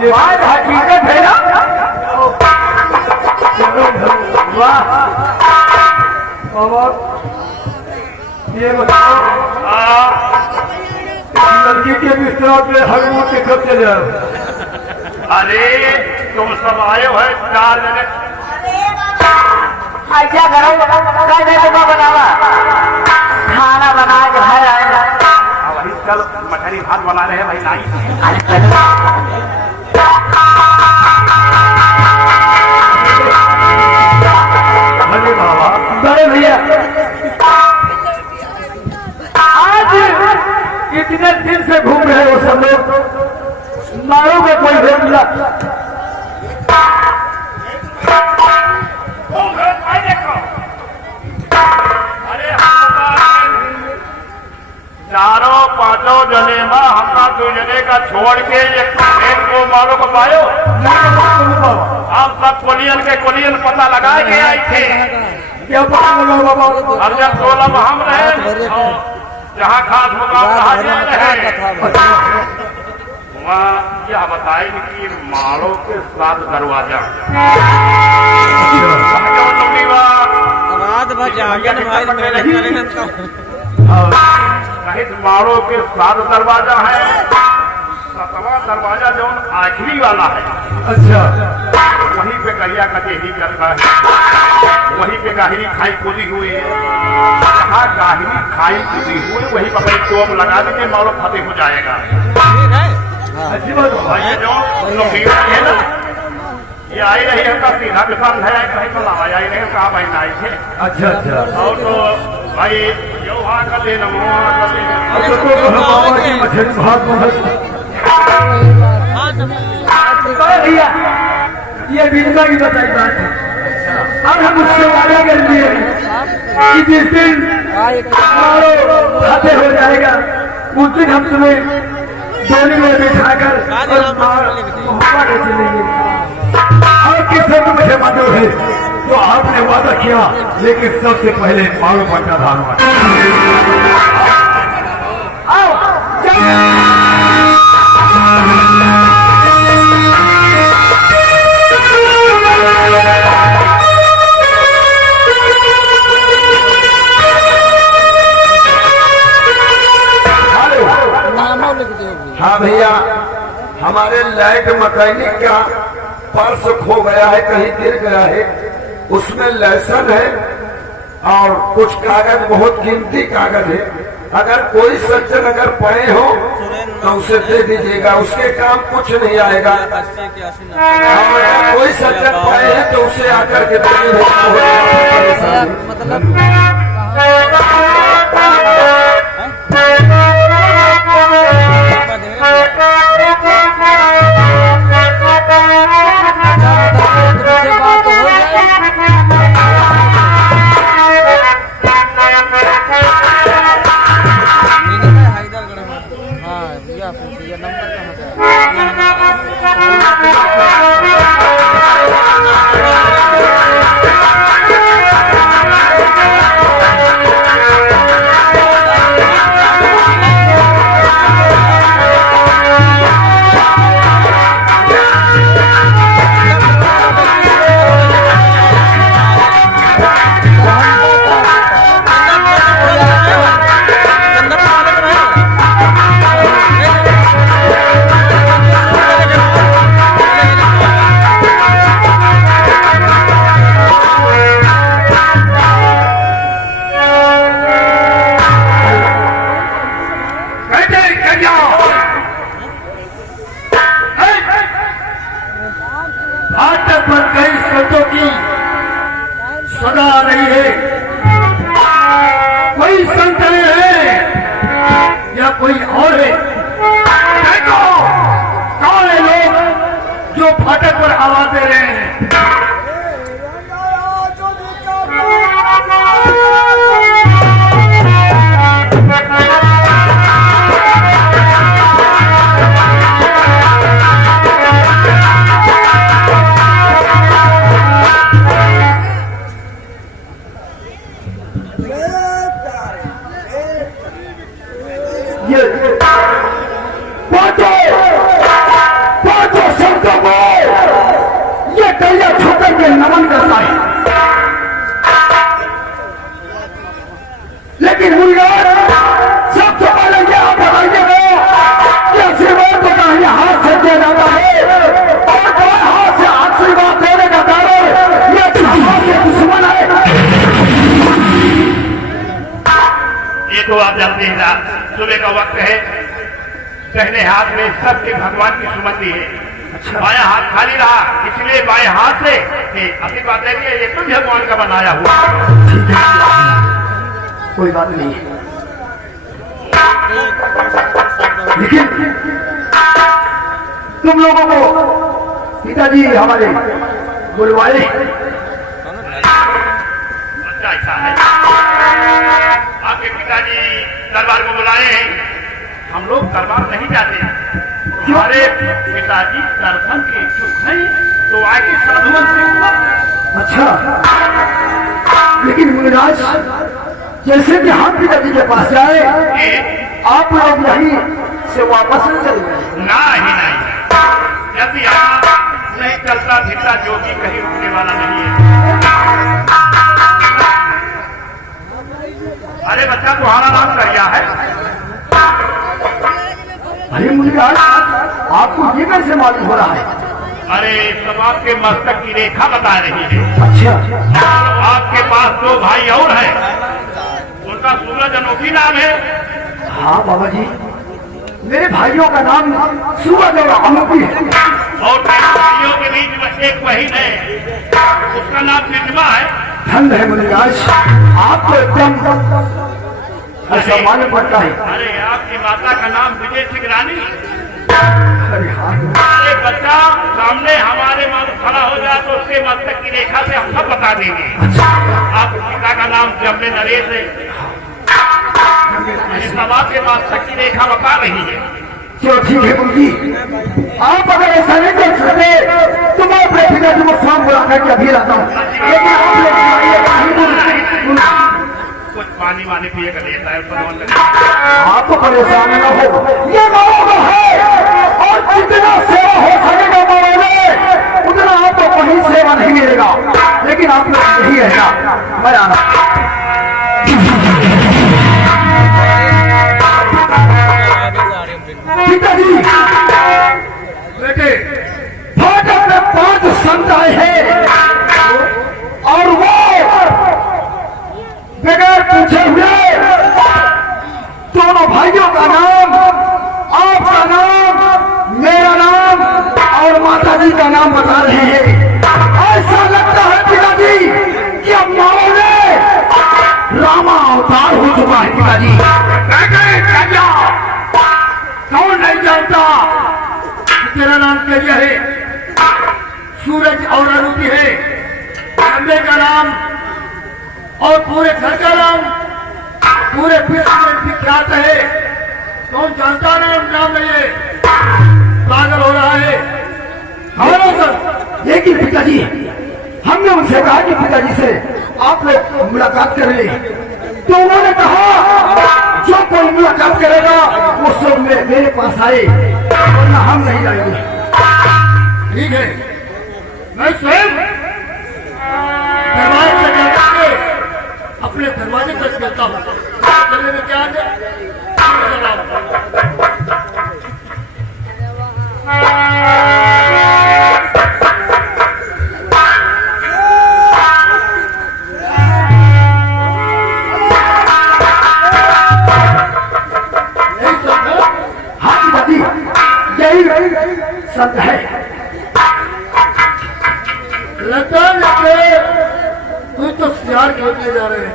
ये बात हकीकत है ना। वाह बाबा ये बताओ लड़की के बिस्तरा पे हर के कब चले आओ। अरे तुम सब आए हो 4 जने। हाइजा करो कल देखो बनावा खाना बना के घर आएगा। वही कल मछली भात बना रहे हैं भाई नाई। अरे चलो अरे बाबा बड़े भैया आज इतने दिन से घूम रहे हो सब लोग मारो में कोई भेद मिला। अरे चारों 5 जने में हमका 2 जने का छोड़ के एक को मारो को पायो। हम सब कोलियन पता लगा के आए थे। क्या पता लगा बाबा? अब जब 16 में हम रहे जहाँ खास मुकाम कहा जा रहे वहाँ क्या बताएंगे कि माड़ों के 7 दरवाजा रात भर जागन भाई मेरे करेंगे तो कहीं माड़ों के 7 दरवाजा है। 7वां दरवाजा जो आखिरी वाला है अच्छा वहीं पे कहिया कचेरी करता है। वहीं पे गाहिरी खाई कूदी हुई है। जहाँ गाहिरी खाई कूदी हुई वहीं पर टोप लगा दीजिए मारो फतेह हो जाएगा। ठीक है। अच्छी बात ये जो लोग है ना ये आई रही है का सीधा पसंद है कहीं तो आई रही कहा बहन आई थे। अच्छा अच्छा और तो भाई यो वहाँ का दिन वहाँ का दिन तो बाबा की मछली बहुत भैया ये बीमा की बताई बात है। अब हम उससे वादा कर दिए कि जिस दिन हमारे खाते हो जाएगा उस दिन हम तुम्हें डोली में बिठाकर और मोहब्बत ले चलेंगे। और किससे तो मुझे मालूम है तो आपने वादा किया लेकिन सबसे पहले मालूम बनता था। हाँ भैया हमारे लाइट मैकेनिक का पर्स खो गया है कहीं गिर गया है। उसमें लाइसेंस है और कुछ कागज बहुत कीमती कागज है। अगर कोई सज्जन अगर पड़े हो तो उसे दे दीजिएगा। उसके काम कुछ नहीं आएगा। और अगर कोई सज्जन पड़े हैं तो उसे आकर के दे दीजिएगा। वही संत हैं या कोई और है? देखो कौन है लोग जो फाटक पर आवाज दे रहे हैं? पांचों शब्दों को ये कलिया छोकर के नमन करता है। लेकिन मुनिराज सबसे पहले यह बताइए कि आशीर्वाद को कहीं हाथ से दिया जाता है और कोई हाथ से आशीर्वाद देने का कारण यह के दुश्मन है। ये तो आप जानते हैं ना, सुबह का वक्त है, पहले हाथ में सबके भगवान की सुमति है। बाया हाथ खाली रहा, इसलिए बाएं हाथ से आशीर्वाद देंगे। ये तुम भगवान का बनाया हुआ। कोई बात नहीं है, लेकिन तुम लोगों को पिताजी हमारे बुलवाए। अच्छा ऐसा है, आपके पिताजी दरबार को बुलाए हैं। हम लोग दरबार नहीं जाते, हमारे पिताजी दर्शन के इच्छुक नहीं, तो आगे साधुओं से। अच्छा, लेकिन मुनिराज जैसे कि हम पिताजी के पास जाए, आप लोग यहीं से वापस न चले गए। नहीं नहीं, जब यहाँ नहीं चलता फिरता जोगी कहीं रुकने वाला नहीं है। अरे बच्चा, तुम्हारा नाम क्या है? अरे मुनिराज, आपको ये कैसे मालूम हो रहा है? अरे सब आपके मस्तक की रेखा बता रही है। अच्छा, आपके पास दो भाई और हैं, उनका सूरज अनोखी नाम है। हाँ बाबा जी, मेरे भाइयों का नाम सूरज और अनोखी है। और भाइयों के बीच में एक बहन है, उसका नाम निर्मा है। धन्य है मुनिराज, आपको एकदम ऐसा मालूम पड़ता है। अरे आपकी माता का नाम विजय सिंह रानी। अरे हाँ, अरे बच्चा, सामने हमारे मालूम खड़ा हो जाए तो उसके मस्तक की रेखा से हम सब बता देंगे। आपके पिता का नाम जमले नरेश है, सब आपके मस्तक की रेखा बता रही है। चलो ठीक है गुरु जी, आप अगर ऐसा नहीं कर सकते तो मैं अपने पिताजी को शाम बुला करके अभी रहता हूँ। लेकिन आप लोग कुछ पानी वानी पिए कर देता है, आपको परेशान न हो, ये मामला है और जितना सेवा हो सकेगा मामले उतना आपको कहीं सेवा नहीं मिलेगा। लेकिन आप लोग यही रहना, मैं आना। पिताजी बेटे, फाटक में 5 संत आए हैं और वो बगैर पूछे हुए दोनों भाइयों का नाम, आपका नाम, मेरा नाम और माता जी का नाम बता रहे हैं। ऐसा लगता है पिताजी कि अब मामले रामा अवतार हो चुका है। पिताजी कौन नहीं जानता तेरा नाम क्या है? सूरज और अनूठी है, अम्बे का नाम और पूरे घर का नाम पूरे विश्व में विख्यात है। कौन जानता नाम नहीं है? पागल हो रहा है। हमारा सर, लेकिन पिताजी हमने उनसे कहा कि पिताजी से आप लोग मुलाकात कर ले, तो उन्होंने कहा जो कोई मुलाकात करेगा वो सब मेरे पास आए, वरना हम नहीं आएंगे। ठीक है, मैं स्वयं दरबार से जाकर अपने दरवाजे तक देता हूँ। चलने में क्या है? संत है। लगता है तू तो सियार खेलने जा रहे हैं।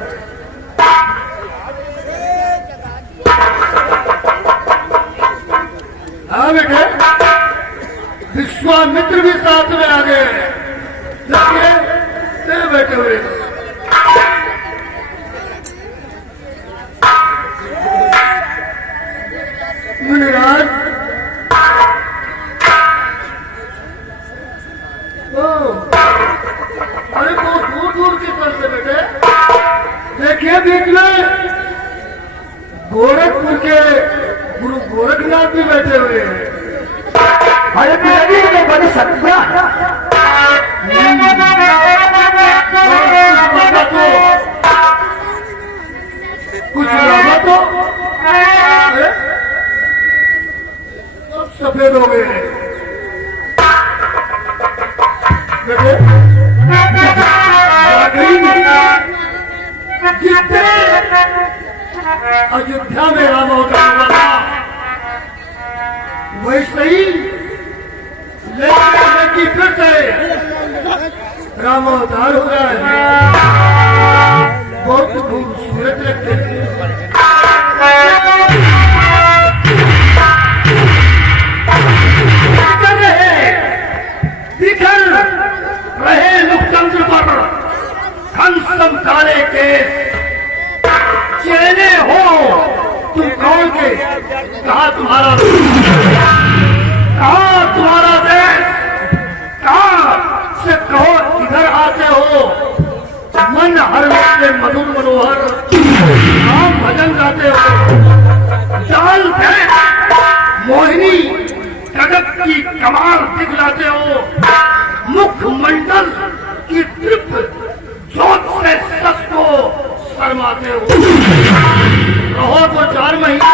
मित्र भी साथ में आ गए हैं। देखिए तेरे बैठे हुए मुनिराज, अरे बहुत दूर दूर की तरफ से बैठे। देखिए बीच में गोरखपुर के गुरु गोरखनाथ भी बैठे हुए हैं। अरे मेरी में बड़ी सत्या कुछ लगा तो अरे, सब सफेद हो गए हैं। बेटे जिसने अयोध्या में राम अवतार हुआ था वैसे ही लेकिन फिर से राम अवतार हो रहा है। बहुत खूबसूरत लगते हैं। बिखर रहे मुखचंद्र पर घनसम काले केस, चेले हो तुम कौन के, कहा तुम्हारा देश, कहा से कहो इधर आते हो। मन हर वक्त मधुर मनोहर राम भजन गाते हो। चाल मोहिनी जगत की कमाल दिखलाते हो। मुखमंडल की तृप्त जोत से सस को शर्माते हो। रहो तो 4 महीना,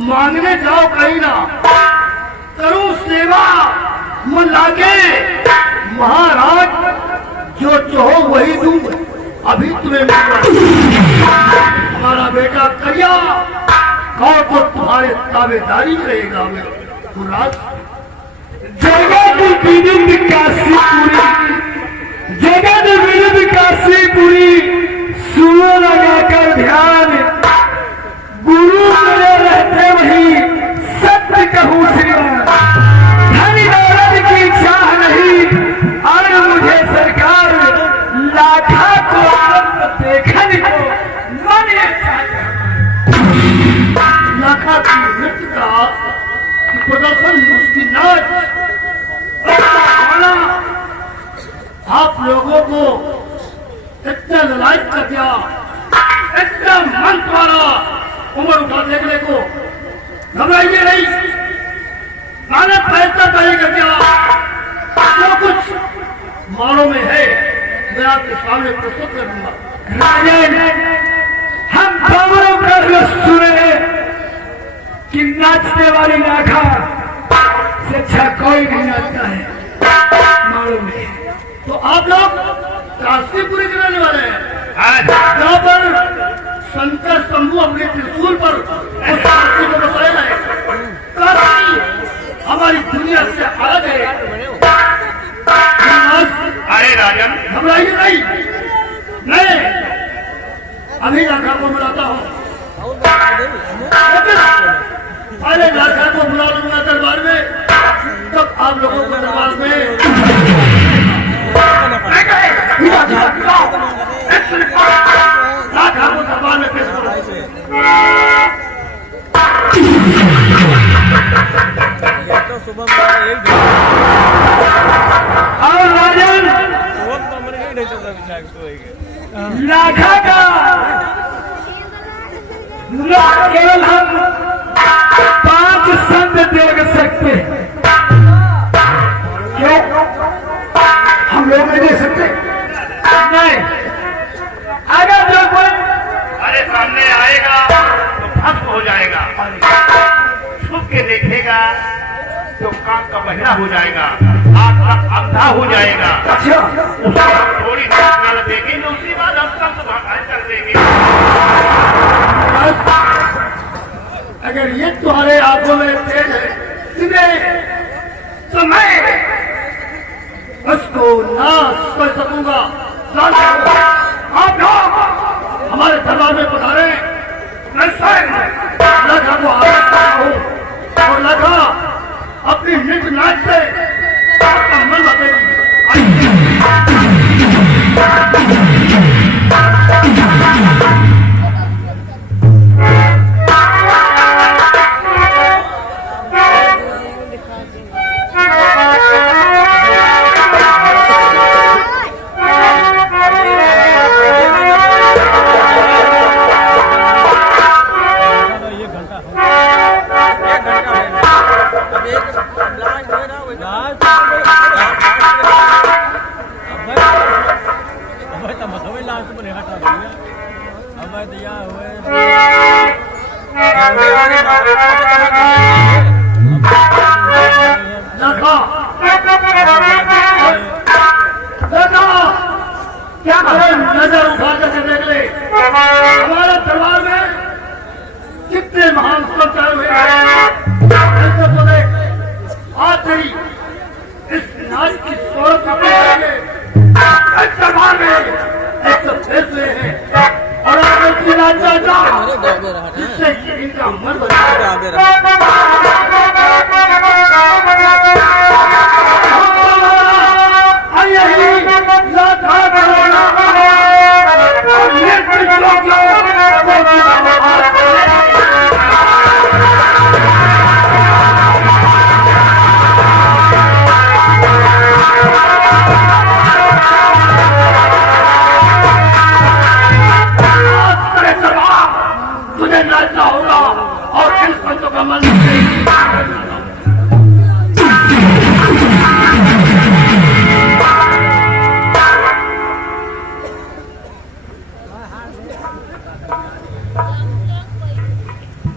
मांगने जाओ कहीं ना, करूं सेवा मन लागे। महाराज जो चाहो वही दूं, अभी तुम्हें हमारा बेटा करिया कहो तो तुम्हारे ताबेदारी रहेगा। मुराद जगत विरुद्ध काशीपुरी, जगत विरुद्ध काशीपुरी, सुनो लगाकर ध्यान, गुरु मेरे रहते वही सत्य कहूँ श्रीमान। धन दौलत की चाह नहीं और मुझे सरकार, लाखा को देखने को मन ये चाहता। लाखा की नृत्य का प्रदर्शन, उसकी नाच, आप लोगों को इतना ललायत कर दिया, इतना मन द्वारा उम्र उठा देखने को। घबराइए नहीं, मैंने फैसला तय कर दिया। जो कुछ मानों में है मैं आपके सामने प्रस्तुत करूंगा। राजन, हम खबरों कर सुने कि नाचने वाली लाखा से अच्छा कोई नहीं नाचता है, मालूम है। तो आप लोग काशीपुरी के रहने वाले हैं। यहाँ पर शंकर शंभू अपने त्रिशूल पर उस काशी को बसाया है। काशी हमारी दुनिया से अलग है। अरे राजन, घबराइए नहीं, मैं अभी लाखा को बुलाता हूँ। पहले लाखा को बुला लूंगा दरबार में, तब आप लोगों को दरबार में लाखा को दरबार में पेश करूं। तो सुबह में एक और राजन, तो हमने नहीं चलता विचार तो लाखा का केवल हम 5 संत देख सकते हैं। क्यों हम लोग नहीं दे सकते? नहीं, अगर जो कोई अरे सामने आएगा तो भस्म हो जाएगा, छुप के देखेगा तो कान का बहिरा हो जाएगा, आंख का अंधा हो जाएगा। अच्छा, उसको हम थोड़ी देर देखेंगे, उसके बाद हम सब भाषाएं कर देंगे। अगर ये तुम्हारे आंखों में तेज है तो मैं उसको ना समझ सकूंगा। आप लोग हमारे दरबार में पधारे, मैं स्वयं लखा को आदेश करता हूँ और लखा अपनी नृत्य नाच से कमल बतेगी क्या नजर उठा करके देख ले हमारे दरबार में कितने महान संत आए हुए ऐसे तो देख आज तेरी इस नारी की शोहरत का इस दरबार में ऐसे फैसले हैं और आप इसकी राजा जिससे इनका मन तुझे नाचना होगा और इन संतों का मन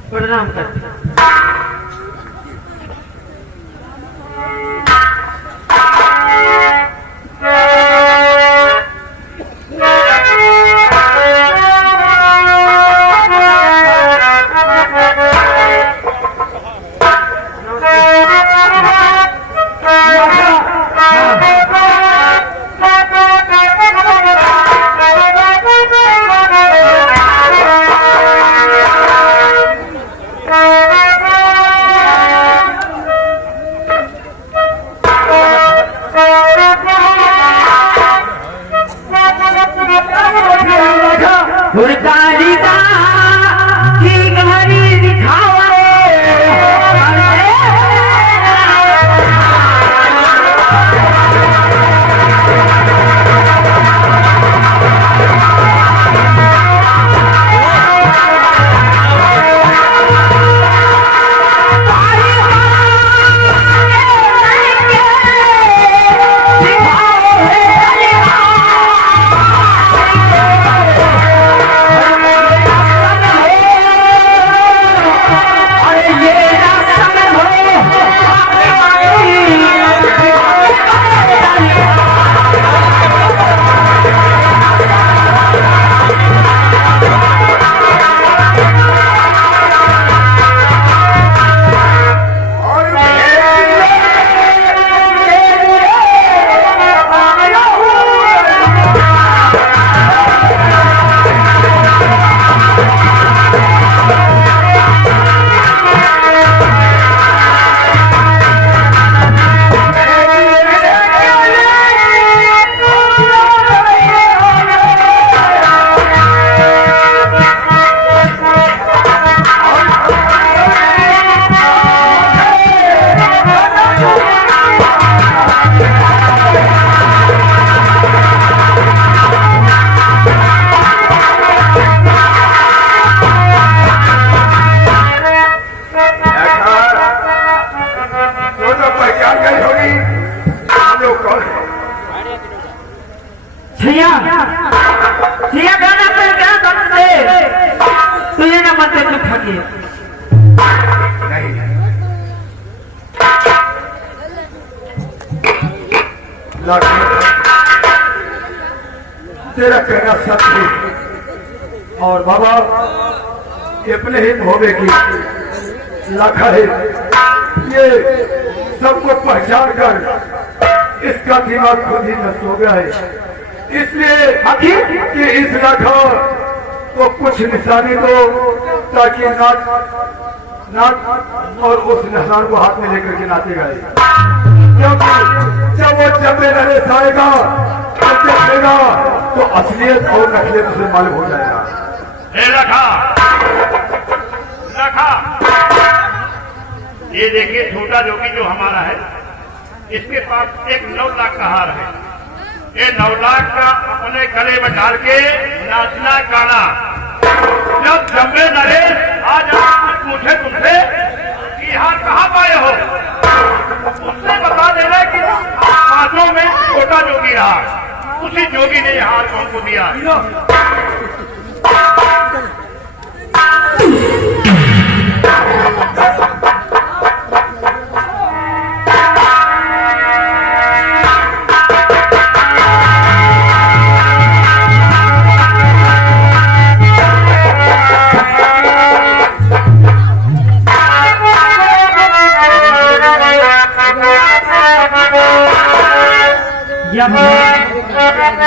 प्रणाम करते तेरा कहना सच है और बाबा अपने ही भोवे की लाखा है ये सबको पहचान कर इसका दिमाग खुद ही नष्ट हो गया है। इसलिए कि इस लाखा को कुछ निशानी दो ताकि नाच और उस निशान को हाथ में लेकर के नाचे गए। क्योंकि जब वो जमे रहे साएगा जब देखेगा तो असलियत और नकलियत उसे मालूम हो जाएगा। ए रखा रखा, ये देखिए छोटा जोगी जो हमारा है, इसके पास एक 9 लाख का हार है। ये 9 लाख का अपने गले में डाल के नाचना गाना, जब जम्मे नरेश आज पूछे तुमसे कि हार कहाँ पाए हो, उससे बता देना कि 5 में छोटा जोगी रहा, उसी जोगी ने यह हार हमको दिया।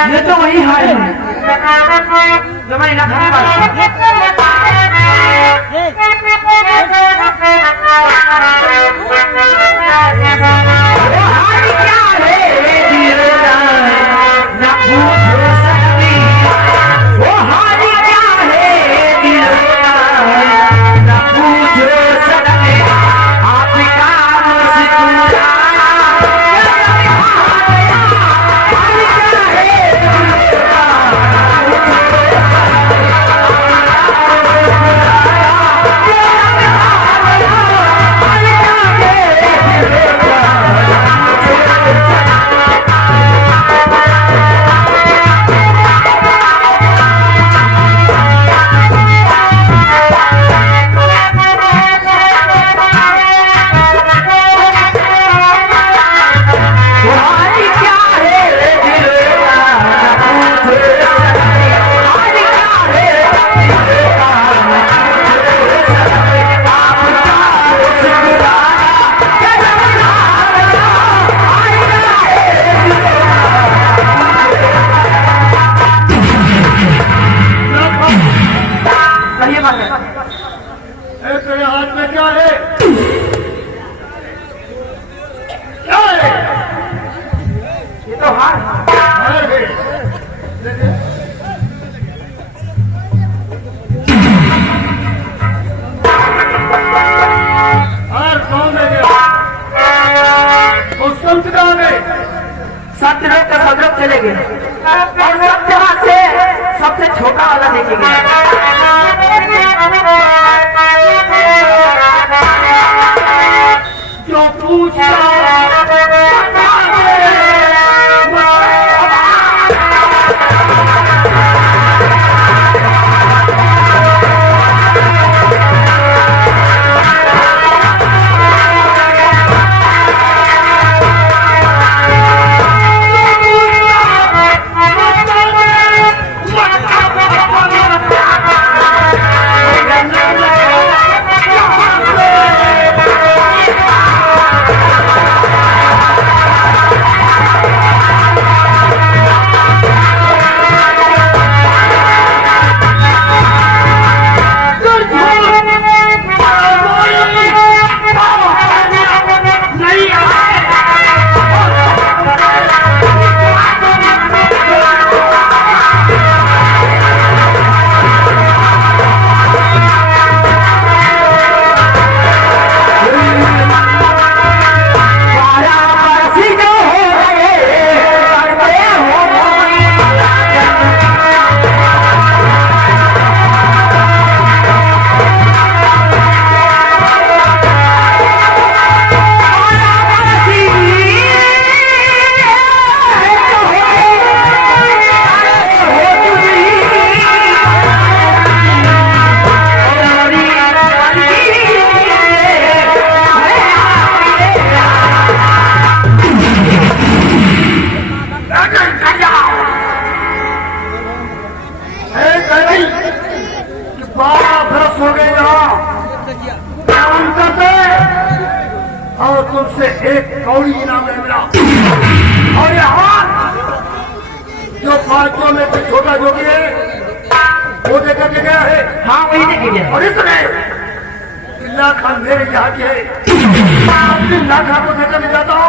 ये तो वही हाल है जो मैं तेरे हाथ में क्या है? क्या है? ये तो हार हार है। हार कौन ले गया? उस संत कहाँ गए? सत्य लोग का सब लोग चले गए और सत्य हाथ से सबसे छोटा वाला देखे गया। जो पूछता तुमसे एक कौड़ी इनाम नहीं मिला। और ये हाथ जो 500 में से छोटा जोगी है वो देकर के गया है। हाँ वही देखे गया। और इसने लाखा मेरे यहाँ की है, अपनी लाखा को देकर ले जाता हूँ,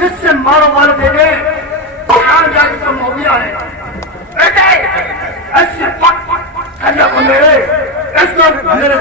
जिससे मारो मारो देंगे, यहाँ जाके सब हो गया है। ऐसे कन्या को मेरे, इसको मेरे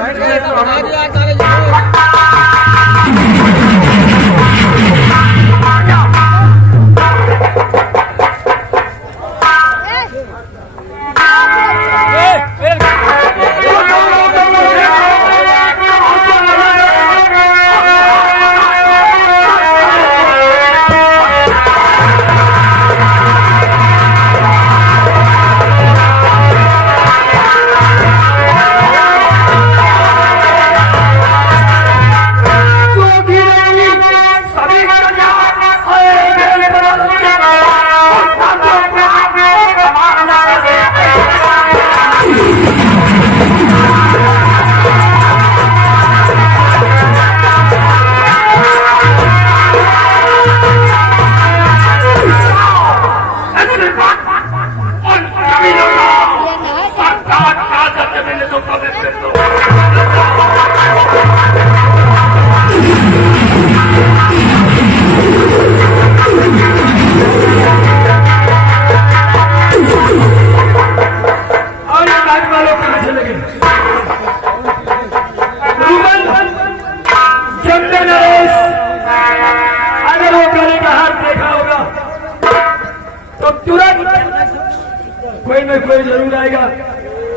कोई न कोई जरूर आएगा,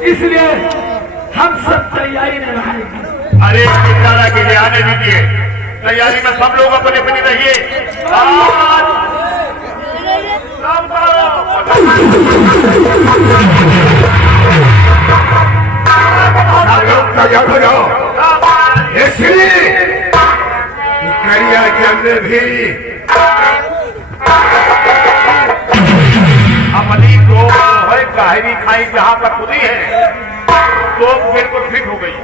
इसलिए हम सब तैयारी में रहेंगे। अरे दादा के लिए आने दीजिए, तैयारी में सब लोग अपने अपनी रहिए। तैयार हो जाओ, इसलिए करिया के अंदर भी अपनी दो है काहरी खाई जहां पर खुदी है, तो बिल्कुल फिट हो गई।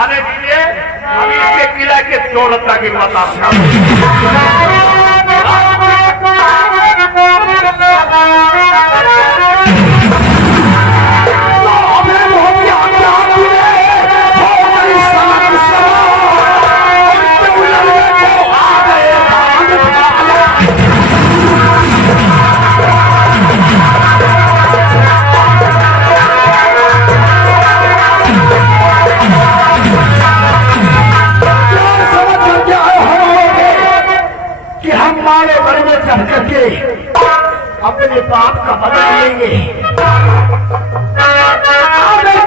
आने दीजिए, अभी इसके किला के दौलता की बात आप करके अपने बाप का बदला लेंगे।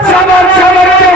चमर चमर के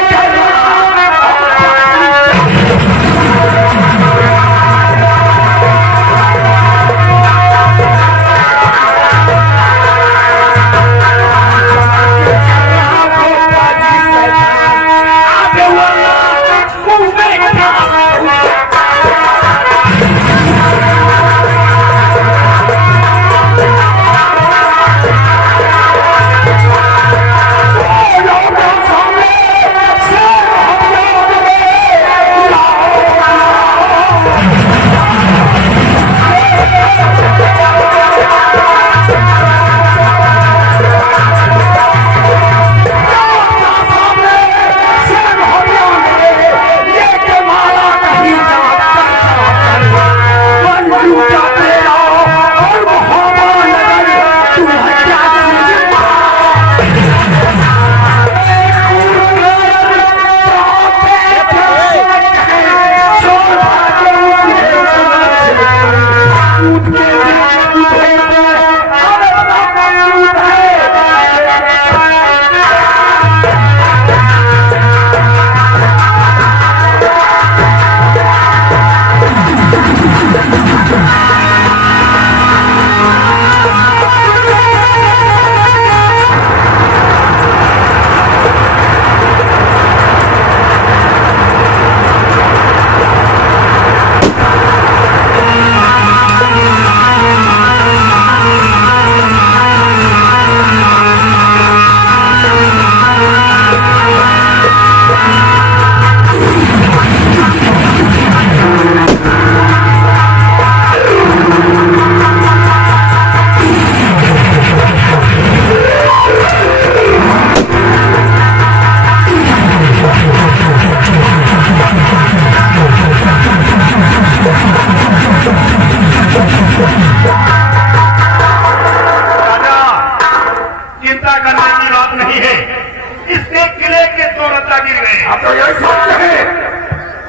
बच्चा गिर गए। आप तो यही सोचते हैं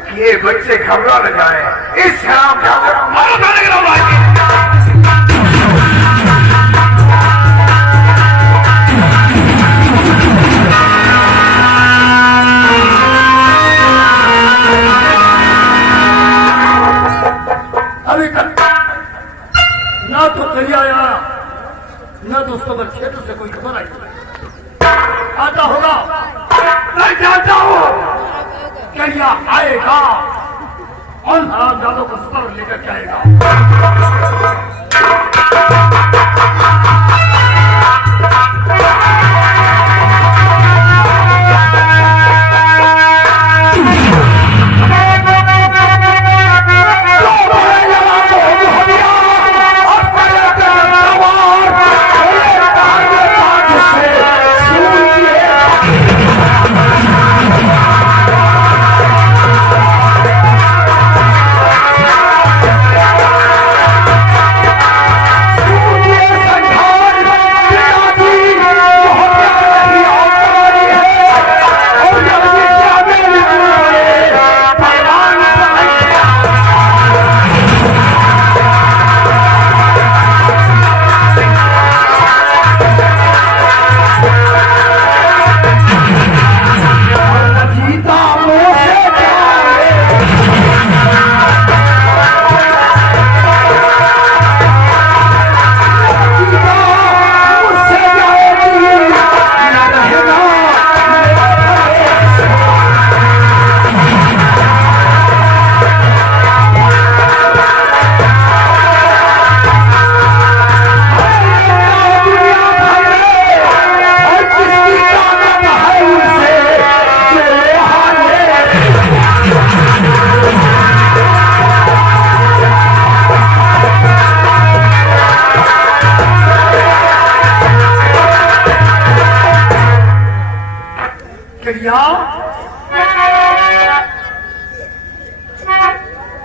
कि ये बच्चे घबरा न जाए, इस शराब मारो खाने के लोग अभी तक ना तो करिया आया, ना तो सबर क्षेत्र से कोई खबर आई। आता होगा, मैं जानता हूं करिया आएगा और हरामजादों को सबर लेकर के आएगा।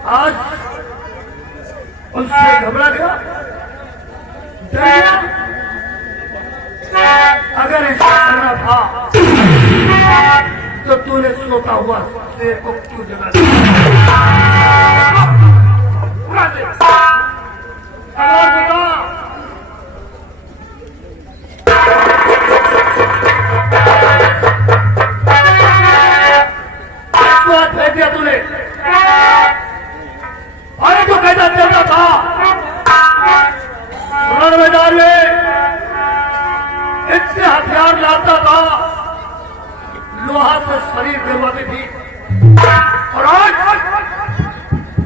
आज उनसे घबरा गया, डर गया। अगर ऐसा करना था तो तूने सोता हुआ शेर को क्यों जगा दिया? फेंक दिया तूने। अरे जो कहता चलता था रण मैदान में इतने हथियार लाता था, लोहा से शरीर गिरवाती थी, और आज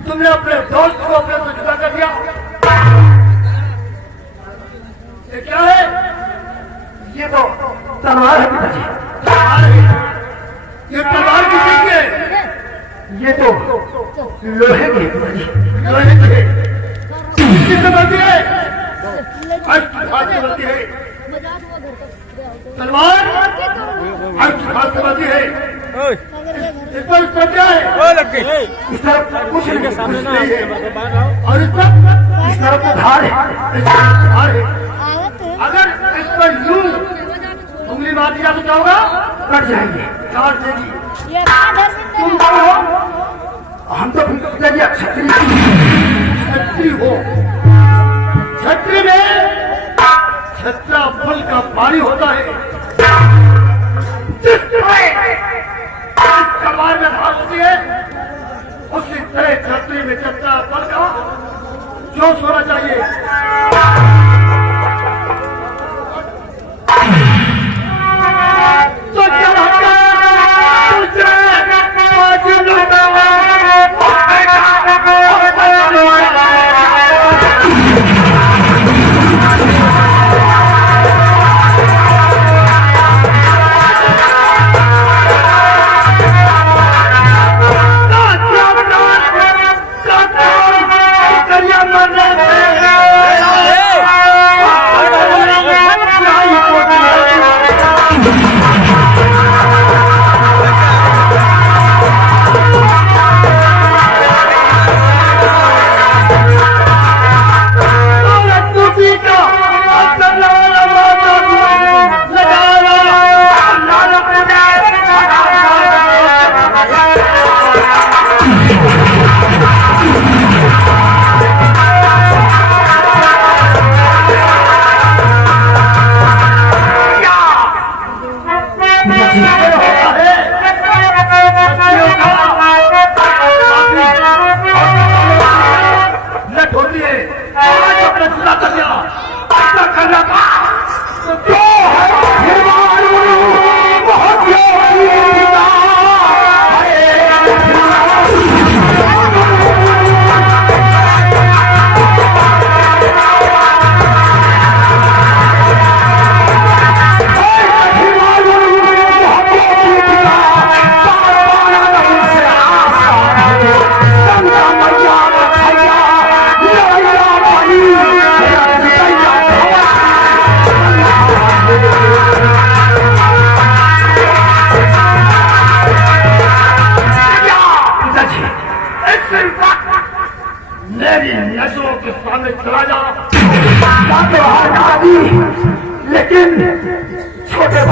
तुमने अपने दोस्त को अपने से जुदा कर दिया। ये क्या है? ये तो तलवार है पिताजी। तलवार है? ये तलवार किसी की है? ये तो लोहे की पिताजी। लोहे की किससे बनती है? हाथ से बनती है। तलवार हाथ से बनती है। इस पर क्या है? इस तरफ कुछ नहीं है, और इस तरफ तो धार है। इस तरफ धार है। अगर इस पर यूं उंगली मार दिया तो क्या होगा? कट जाएंगे, काट देगी। तुम कौन हो? हम तो छतरी हो। छतरी में छत्रा फल का पानी होता है। जिस कबार में धार होती है, उसी तरह छतरी में छत्रा फल का जोश होना चाहिए। तो क्या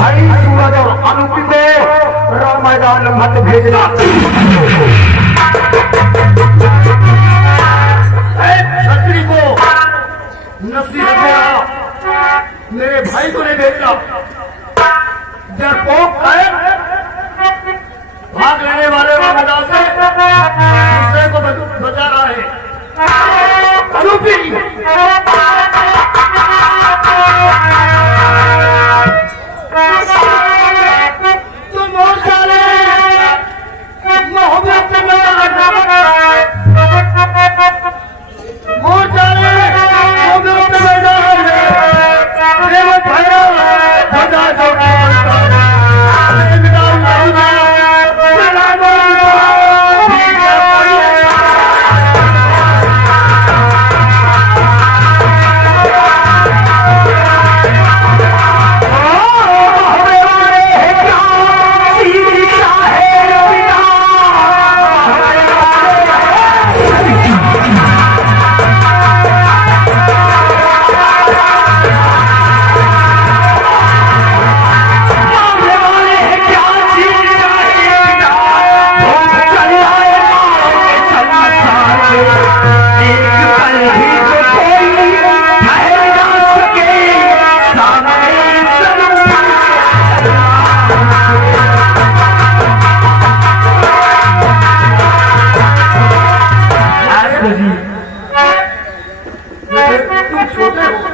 भाई सूरज और अनुपी को रण मैदान में मत भेजना। छतरी को नसीहत दे रहा, मेरे भाई को नहीं भेजना। डरपोक है, भाग लेने वाले रण मैदान से दूसरे को बचा रहा है। अनुपी तुम और साले मोहब्बत में तुम छोटे हो,